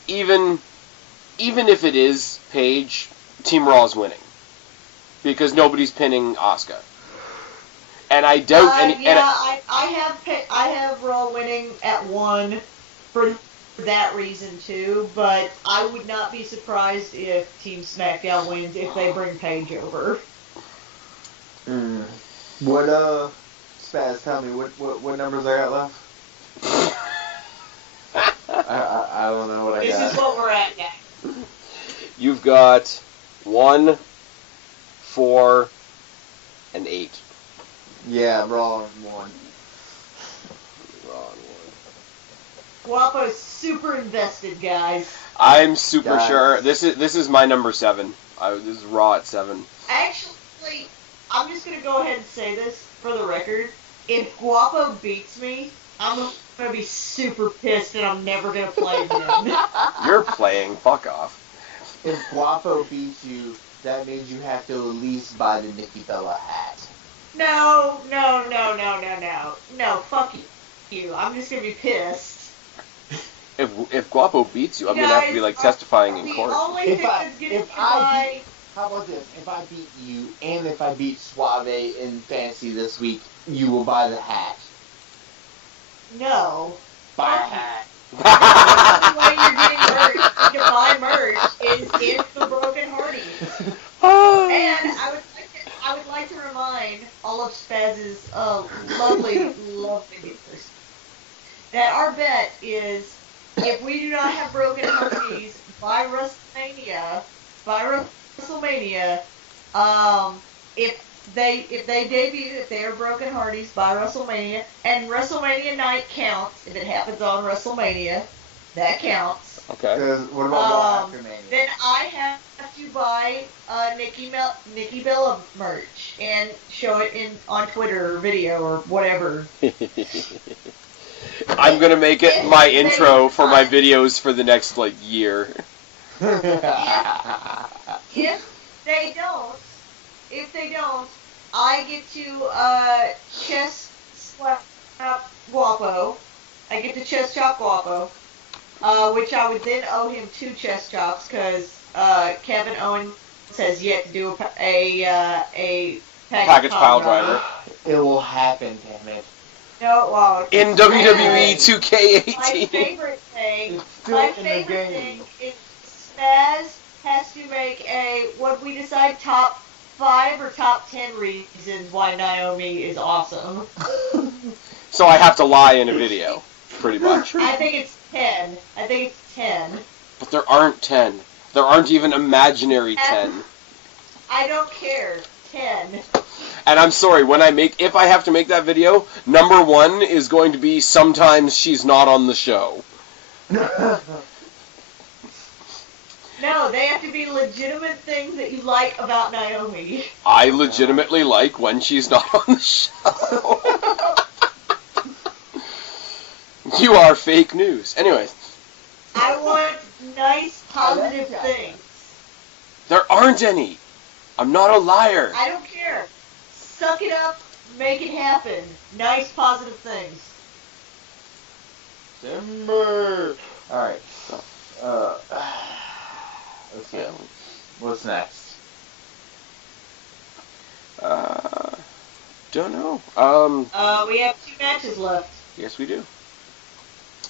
even if it is Paige, Team Raw's winning, because nobody's pinning Asuka, and I doubt any. I have Raw winning at 1 for that reason too, but I would not be surprised if Team SmackDown wins if they bring Paige over. What Spaz, tell me what numbers I got left? I don't know what I got. This is what we're at now. You've got 1, 4, and 8. Yeah, Raw 1. Raw 1. Guapo's super invested, guys. I'm super sure. This is my number 7. This is Raw at 7. Actually, I'm just gonna go ahead and say this for the record. If Guapo beats me, I'm gonna be super pissed and I'm never gonna play again. You're playing. Fuck off. If Guapo beats you, that means you have to at least buy the Nikki Bella hat. No, fuck you. I'm just gonna be pissed. If Guapo beats you, I'm gonna have to be like testifying in court. The only thing that's gonna buy... How about this? If I beat you, and if I beat Suave in Fantasy this week, you will buy the hat. No. Buy a hat. The only way you're getting merch to buy merch is in the Broken Hardy. And I would like to remind all of Spaz's lovely viewers that our bet is if we do not have Broken Hardys by WrestleMania, if they debut, if they are Broken Hardys by WrestleMania, and WrestleMania night counts, if it happens on WrestleMania, that counts. Okay. What about Raw after Mania? Then I have to buy Nikki Bella merch and show it on Twitter or video or whatever. I'm gonna make it my intro for my videos for the next year. If they don't, I get to chest slap Guapo. I get to chest chop Guapo, which I would then owe him 2 chest chops because Kevin Owens has yet to do a package pile driver. It will happen, damn it. No, it won't. In WWE 2K18. My favorite thing is Spaz has to make what we decide, top 5 or top 10 reasons why Naomi is awesome. So I have to lie in a video, pretty much. I think it's 10. But there aren't 10. There aren't even imaginary 10. I don't care. 10. And I'm sorry, if I have to make that video, number 1 is going to be sometimes she's not on the show. No, they have to be legitimate things that you like about Naomi. I legitimately like when she's not on the show. You are fake news. Anyways. I want nice, positive things. There aren't any. I'm not a liar. I don't care. Suck it up. Make it happen. Nice, positive things. December. All right. Let's see. What's next? Don't know. We have 2 matches left. Yes, we do.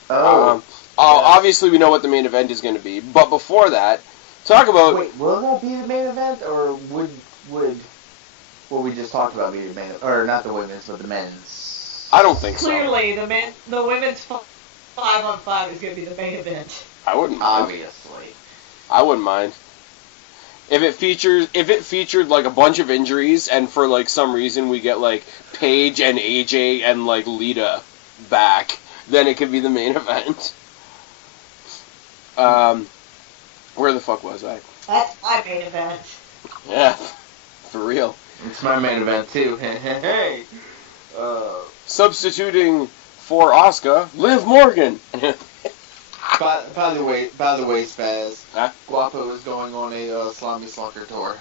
Oh. Obviously, we know what the main event is going to be, but before that, talk about. Wait, will that be the main event, or would what we just talked about be the main, or not the women's, but the men's? I don't think Clearly, the women's 5-on-5 is going to be the main event. so. I wouldn't mind. Obviously. I wouldn't mind. If it featured like a bunch of injuries, and for like some reason we get like Paige and AJ and like Lita back, then it could be the main event. Where the fuck was I? That's my main event. Yeah, for real. It's my main event too. Hey. Substituting for Asuka, Liv Morgan. By the way, Spaz, Huh? Guapo is going on a Salami Slunker tour.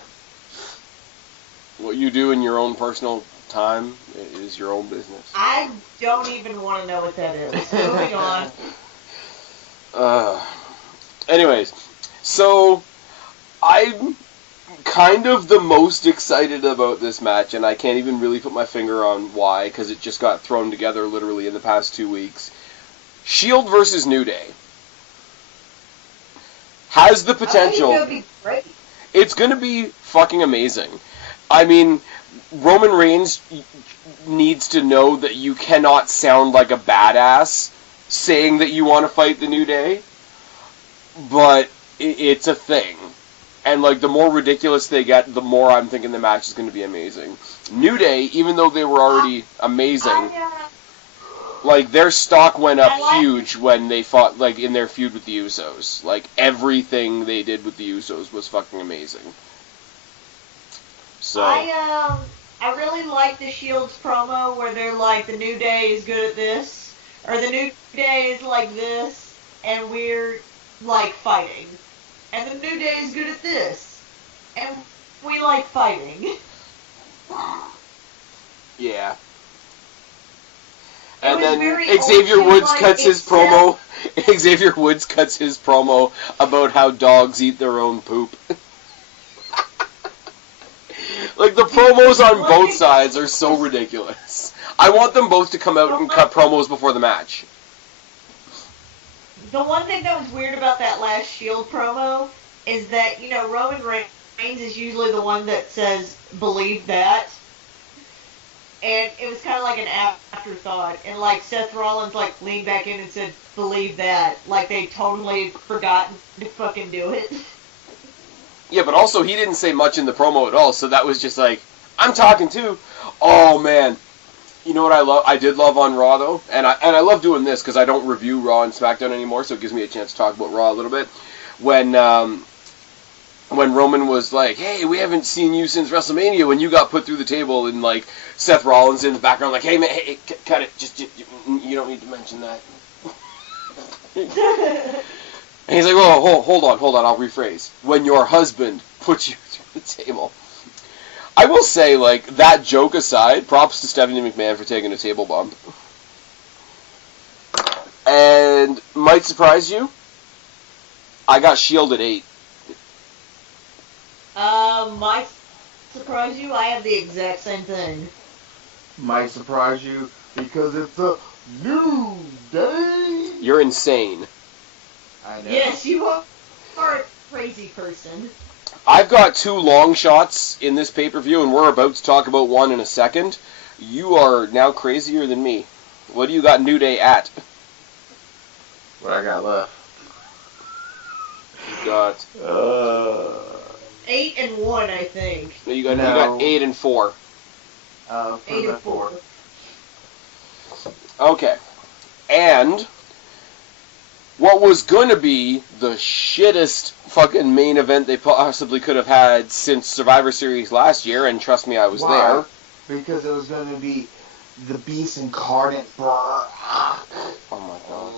What you do in your own personal time is your own business. I don't even want to know what that is. Moving on. Anyways, so I'm kind of the most excited about this match, and I can't even really put my finger on why, because it just got thrown together literally in the past 2 weeks. Shield versus New Day has the potential. I think it'll be great. It's going to be fucking amazing. I mean, Roman Reigns needs to know that you cannot sound like a badass saying that you want to fight the New Day, but it's a thing. And, like, the more ridiculous they get, the more I'm thinking the match is going to be amazing. New Day, even though they were already amazing, like, their stock went up huge when they fought, like, in their feud with the Usos. Like, everything they did with the Usos was fucking amazing. So. I really like the Shield's promo where they're like, the New Day is good at this, or the New Day is like this, and we're, like, fighting. And the New Day is good at this, and we like fighting. Yeah. And then very Xavier Woods old-like, cuts his promo. Xavier Woods cuts his promo about how dogs eat their own poop. Like, the promos on both sides are so ridiculous. I want them both to come out and cut promos before the match. The one thing that was weird about that last Shield promo is that, you know, Roman Reigns is usually the one that says, believe that. And it was kind of like an afterthought. And, like, Seth Rollins, like, leaned back in and said, believe that. Like, they totally forgotten to fucking do it. Yeah, but also he didn't say much in the promo at all, so that was just like, I'm talking too. Oh, man. You know what I did love on Raw, though? And I love doing this, because I don't review Raw and SmackDown anymore, so it gives me a chance to talk about Raw a little bit. When Roman was like, hey, we haven't seen you since WrestleMania, when you got put through the table, and, like, Seth Rollins in the background, like, hey, man, hey, cut it. You don't need to mention that. And he's like, oh, hold on, I'll rephrase. When your husband puts you through the table. I will say, like, that joke aside, props to Stephanie McMahon for taking a table bump. And, might surprise you, I got Shield at 8. Might surprise you, I have the exact same thing. Might surprise you because it's a new day. You're insane. I know. Yes, you are a crazy person. I've got 2 long shots in this pay-per-view, and we're about to talk about one in a second. You are now crazier than me. What do you got New Day at? What I got left? You got 8 and 1, I think. you got 8 and 4. 8 and 4. Okay. And what was going to be the shittest fucking main event they possibly could have had since Survivor Series last year, and trust me, I was there. Because it was going to be the Beast Incarnate Brock Oh my god.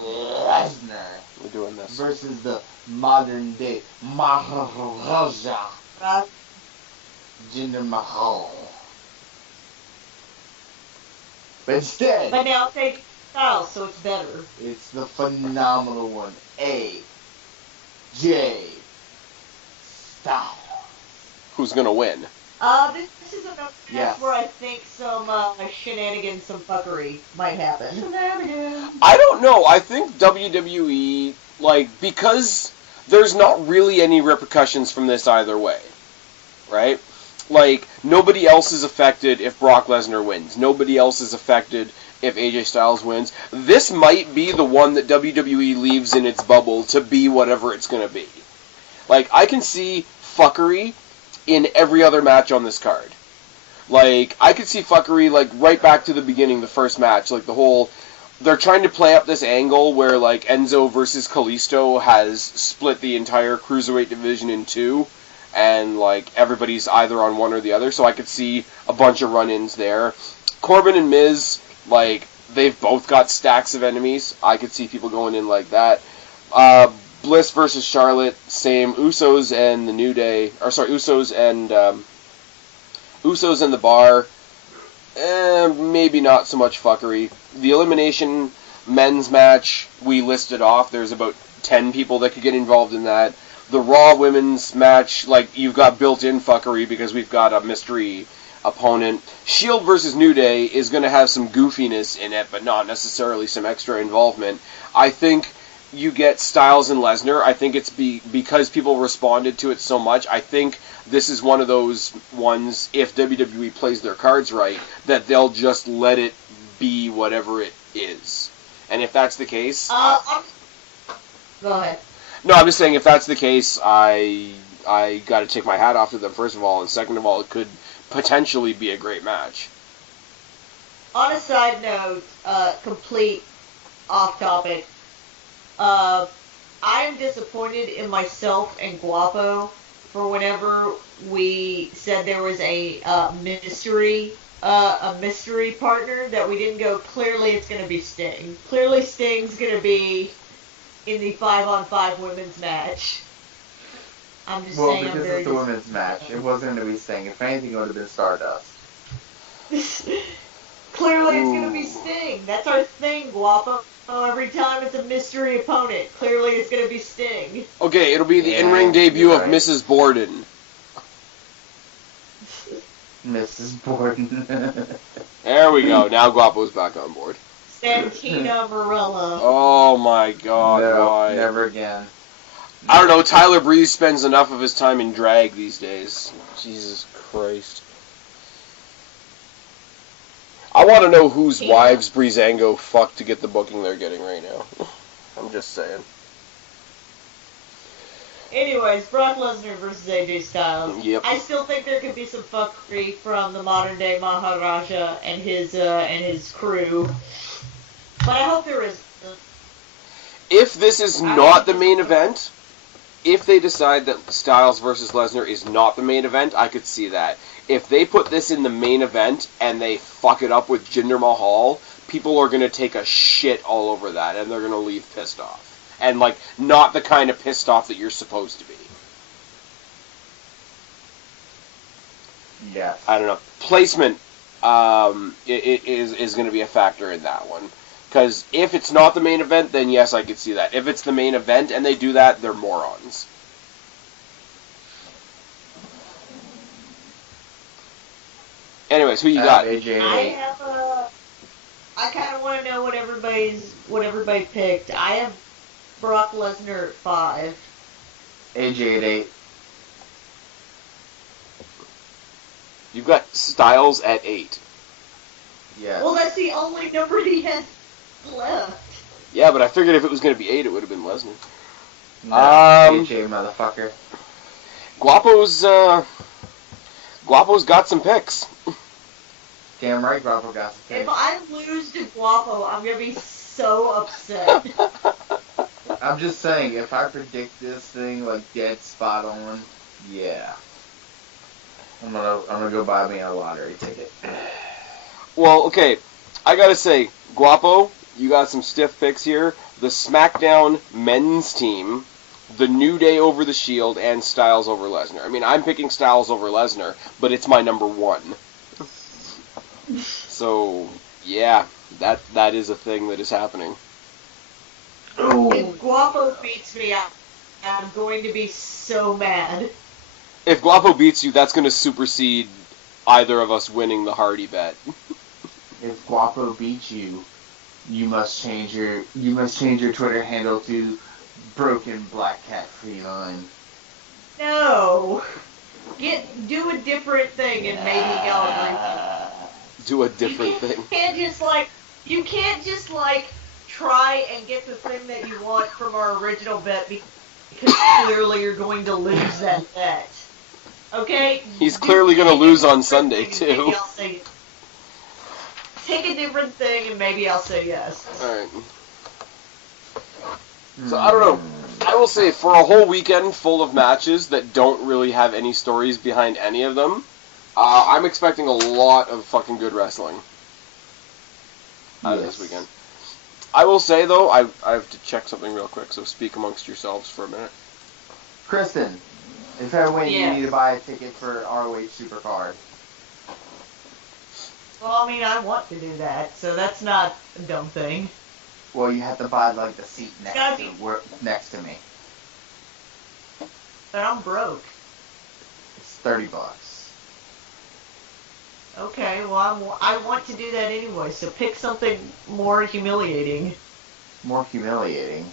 Lesnar We're doing this. versus the modern day Maharaja Jinder Mahal. But instead, But now take Styles, so it's better. it's the phenomenal one, AJ Styles. Who's gonna win? This is another match Yes. where I think some shenanigans, some fuckery might happen. I don't know. I think WWE, because there's not really any repercussions from this either way, right? Like, nobody else is affected if Brock Lesnar wins. Nobody else is affected if AJ Styles wins. This might be the one that WWE leaves in its bubble to be whatever it's going to be. Like, I can see fuckery in every other match on this card. Like, I could see fuckery, right back to the beginning, the first match. They're trying to play up this angle where, Enzo versus Kalisto has split the entire Cruiserweight division in two, and, everybody's either on one or the other, so I could see a bunch of run-ins there. Corbin and Miz, they've both got stacks of enemies. I could see people going in like that. Bliss versus Charlotte, same. Usos and the New Day, Usos and the Bar, maybe not so much fuckery. The Elimination men's match, we listed off. There's about 10 people that could get involved in that. The Raw women's match, you've got built-in fuckery because we've got a mystery opponent. Shield versus New Day is going to have some goofiness in it, but not necessarily some extra involvement. I think you get Styles and Lesnar. I think it's because people responded to it so much. I think this is one of those ones, if WWE plays their cards right, that they'll just let it be whatever it is. And if that's the case... Go ahead. No, I'm just saying, if that's the case, I gotta take my hat off to them, first of all, and second of all, it could potentially be a great match. On a side note, complete off topic, I am disappointed in myself and Guapo for whenever we said there was a mystery partner that we didn't go. Clearly, it's going to be Sting. Clearly, Sting's going to be in the 5-on-5 women's match. I'm just saying. Well, because it's the women's match, it wasn't going to be Sting. If anything, it would have been Stardust. Clearly, it's going to be Sting. That's our thing, Guapo. Every time it's a mystery opponent, clearly it's going to be Sting. Okay, it'll be the in-ring debut of Mrs. Borden. Mrs. Borden. There we go. Now Guapo's back on board. Santina Marella. Oh my god, No, why? never again. I don't know, Tyler Breeze spends enough of his time in drag these days. Jesus Christ. I want to know whose wives Breezango fucked to get the booking they're getting right now. I'm just saying. Anyways, Brock Lesnar versus AJ Styles. Yep. I still think there could be some fuckery from the modern day Maharaja and his crew. But I hope there is. If this is not the main event, if they decide that Styles versus Lesnar is not the main event, I could see that. If they put this in the main event and they fuck it up with Jinder Mahal, people are going to take a shit all over that, and they're going to leave pissed off. And, not the kind of pissed off that you're supposed to be. Yeah. I don't know. Placement is going to be a factor in that one. Because if it's not the main event, then yes, I could see that. If it's the main event and they do that, they're morons. Anyways, who you got? AJ. I kind of want to know what everybody picked. I have Brock Lesnar at 5. AJ at 8. You've got Styles at 8. Yeah. Well, that's the only number he has left. Yeah, but I figured if it was going to be 8, it would have been Lesnar. No, AJ, motherfucker. Guapo's got some picks. Damn right, Guapo got some If picks. I lose to Guapo, I'm going to be so upset. I'm just saying, if I predict this thing dead spot on, yeah. I'm gonna go buy me a lottery ticket. Well, okay, I gotta say, Guapo, you got some stiff picks here. The SmackDown men's team The New Day over The Shield and Styles over Lesnar. I mean, I'm picking Styles over Lesnar, but it's my number one. So, yeah, that is a thing that is happening. If Guapo beats me, I'm going to be so mad. If Guapo beats you, that's going to supersede either of us winning the Hardy bet. If Guapo beats you, you must change your Twitter handle to Broken Black Cat Freeline. No. Do a different thing and maybe I'll agree. Do a different thing. You can't just try and get the thing that you want from our original bet because clearly you're going to lose that bet. Okay? He's clearly going to lose on Sunday too. Take a different thing and maybe I'll say yes. Alright. So, I don't know. I will say, for a whole weekend full of matches that don't really have any stories behind any of them, I'm expecting a lot of fucking good wrestling out of this weekend. I will say, though, I have to check something real quick, so speak amongst yourselves for a minute. Kristen, if I win, you need to buy a ticket for ROH Supercard. Well, I mean, I want to do that, so that's not a dumb thing. Well, you have to buy, the seat next to me. But I'm broke. It's $30. Okay, well, I want to do that anyway, so pick something more humiliating. More humiliating?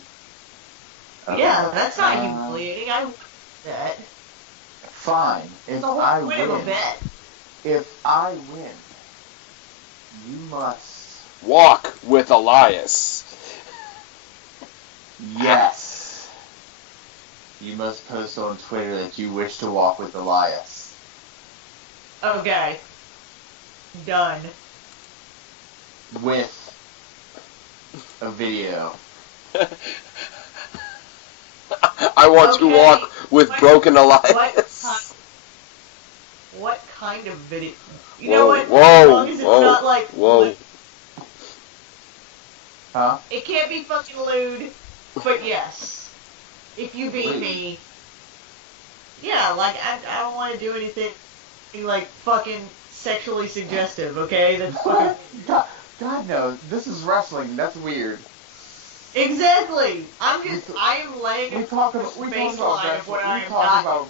Okay. Yeah, that's not humiliating. I want that. Fine. If I win, if I win, you must walk with Elias. Yes. You must post on Twitter that you wish to walk with Elias. Okay. Done. With a video. I want to walk with broken Elias. What kind of video? You whoa, know what? Whoa, as long as it's whoa, not whoa. Huh? It can't be fucking lewd, but yes. If you beat me, yeah, I don't want to do anything fucking sexually suggestive, okay? That's fucking... God knows. This is wrestling. That's weird. Exactly. I am laying we talk about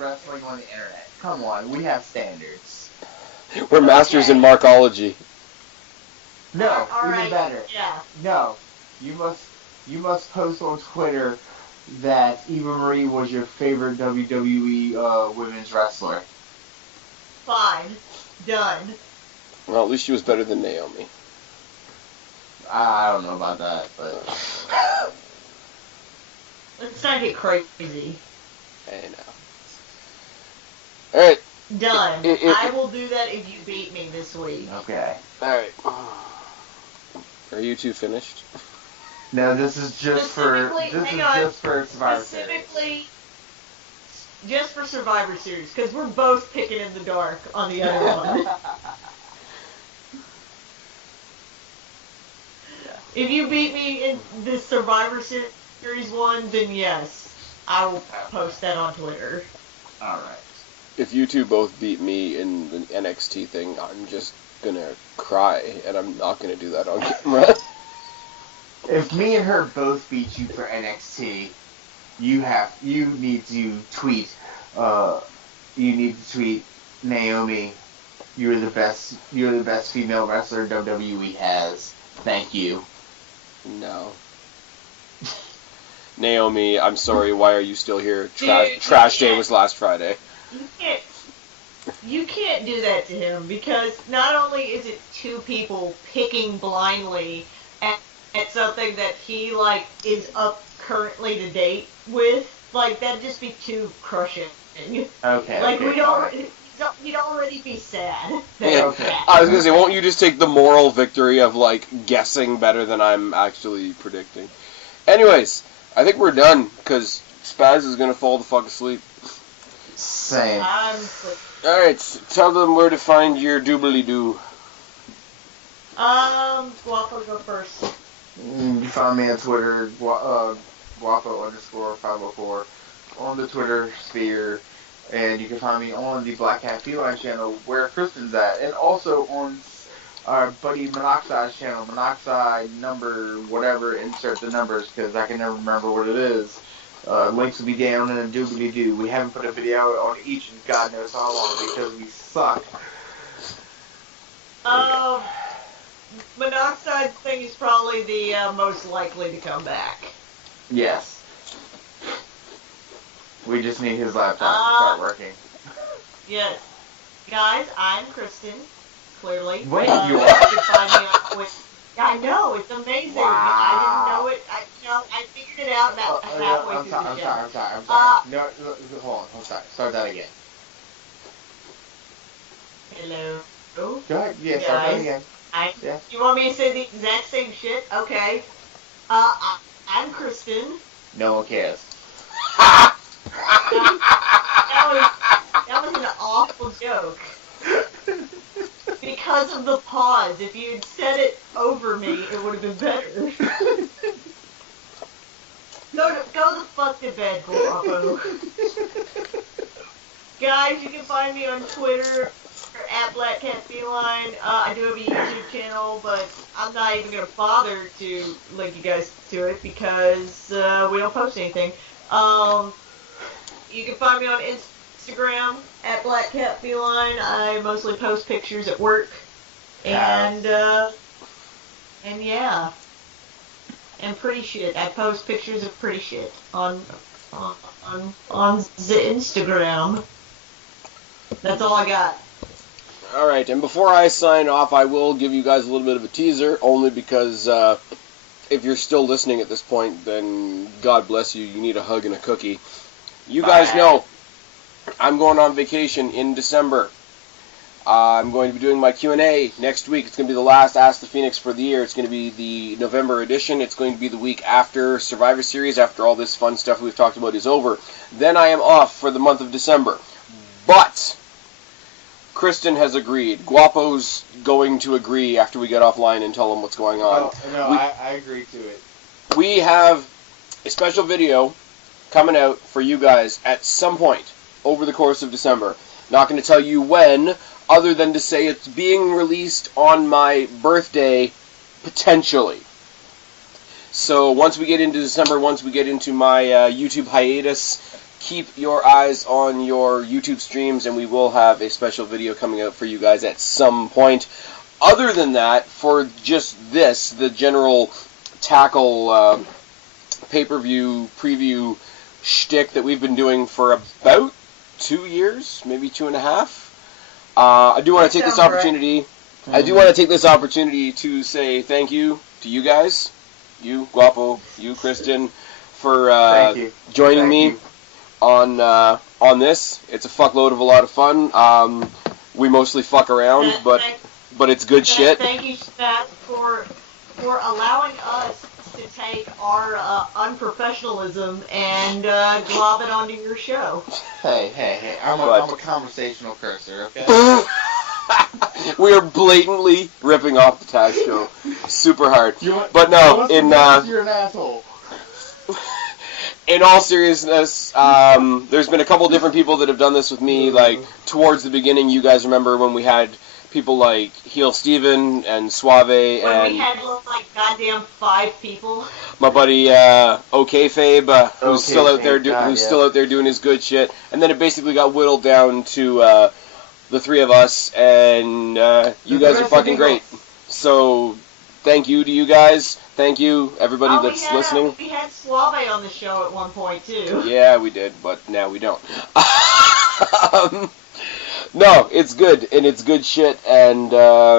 wrestling on the internet. Come on, we have standards. We're masters in Markology. No, even right. better. Yeah. No, you must post on Twitter that Eva Marie was your favorite WWE women's wrestler. Fine. Done. Well, at least she was better than Naomi. I don't know about that, but... Let's not get crazy. Hey, now. Alright. Done. I will do that if you beat me this week. Okay. Alright. Are you two finished? No, this is just for Survivor Series. Just for Survivor Series, because we're both picking in the dark on the other one. If you beat me in this Survivor Series one, then yes, I will post that on Twitter. Alright. If you two both beat me in the NXT thing, I'm just gonna cry, and I'm not gonna do that on camera. If me and her both beat you for NXT, you need to tweet Naomi, you're the best female wrestler WWE has. Thank you. No. Naomi, I'm sorry, why are you still here? Trash day was last Friday. You can't do that to him, because not only is it two people picking blindly at something that he, is up currently to date with, that'd just be too crushing. Okay. You'd already be sad. Yeah, okay. I was gonna say, won't you just take the moral victory of, guessing better than I'm actually predicting? Anyways, I think we're done, because Spaz is gonna fall the fuck asleep. Same. Alright, tell them where to find your doobly-doo. Guapo, go first. You can find me on Twitter, Guapo_504. on the Twitter sphere, and you can find me on the Black Cat Feline channel where Kristen's at, and also on our buddy Monoxide's channel, Monoxide number whatever, insert the numbers because I can never remember what it is. Links will be down in a doobly-doo. We haven't put a video on each in God knows how long because we suck. Monoxide thing is probably the most likely to come back. Yes. We just need his laptop to start working. Yes. Guys, I'm Kristen, clearly. Wait, you are? You can find me on Twitter. I know, it's amazing. Wow. I didn't know it. I figured it out about halfway through the show. I'm sorry. No, hold on. I'm sorry. Start that again. Hello. Go ahead. Yeah, start that again. Yeah. You want me to say the exact same shit? Okay. I'm Kristen. No one cares. That was an awful joke. Because of the pause. If you had said it over me, it would have been better. Go the fuck to bed, Guapo. Guys, you can find me on Twitter at BlackCatFeline. I do have a YouTube channel, but I'm not even going to bother to link you guys to it because we don't post anything. You can find me on Instagram at BlackCatFeline. I mostly post pictures at work. And yeah. And pretty shit. I post pictures of pretty shit on the Instagram. That's all I got. Alright, and before I sign off, I will give you guys a little bit of a teaser, only because if you're still listening at this point, then God bless you, you need a hug and a cookie. You guys know I'm going on vacation in December. I'm going to be doing my Q&A next week. It's going to be the last Ask the Phoenix for the year. It's going to be the November edition. It's going to be the week after Survivor Series, after all this fun stuff we've talked about is over. Then I am off for the month of December. But Kristen has agreed. Guapo's going to agree after we get offline and tell him what's going on. Oh, no, I agree to it. We have a special video coming out for you guys at some point over the course of December. Not going to tell you when, other than to say it's being released on my birthday, potentially. So once we get into December, once we get into my YouTube hiatus, keep your eyes on your YouTube streams, and we will have a special video coming out for you guys at some point. Other than that, for just this, the general tackle pay-per-view preview shtick that we've been doing for about 2 years, maybe 2.5. I do want to take this opportunity. I do want to take this opportunity to say thank you to you guys, you Guapo, you Kristen, for joining me on this. It's a fuckload of a lot of fun. We mostly fuck around, but it's good shit. Thank you, Spaz, for allowing us to take our unprofessionalism and glob it onto your show. Hey, I'm a conversational cursor, okay? We are blatantly ripping off the Taz show super hard. You're an asshole. In all seriousness, there's been a couple different people that have done this with me. Like towards the beginning, you guys remember when we had people like Heel Steven and Suave, and we had like goddamn 5 people. My buddy OK Fabe, who's still out there still out there doing his good shit. And then it basically got whittled down to the 3 of us, and you guys are fucking great. So thank you to you guys. Thank you everybody that's listening. We had Suave on the show at one point too. Yeah, we did, but now we don't. No, it's good, and it's good shit, and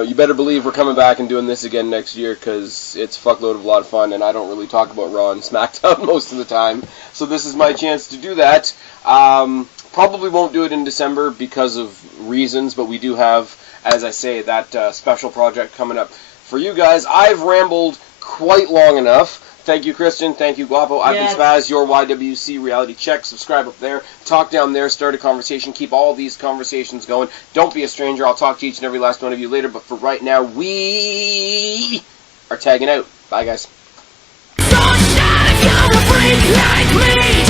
you better believe we're coming back and doing this again next year, because it's a fuckload of a lot of fun, and I don't really talk about Raw and SmackDown most of the time, so this is my chance to do that. Probably won't do it in December because of reasons, but we do have, as I say, that special project coming up for you guys. I've rambled quite long enough. Thank you, Kristen. Thank you, Guapo. I've been Spaz, your YWC Reality Check. Subscribe up there. Talk down there. Start a conversation. Keep all these conversations going. Don't be a stranger. I'll talk to each and every last one of you later. But for right now, we are tagging out. Bye, guys. So shut up, you're a freak like me.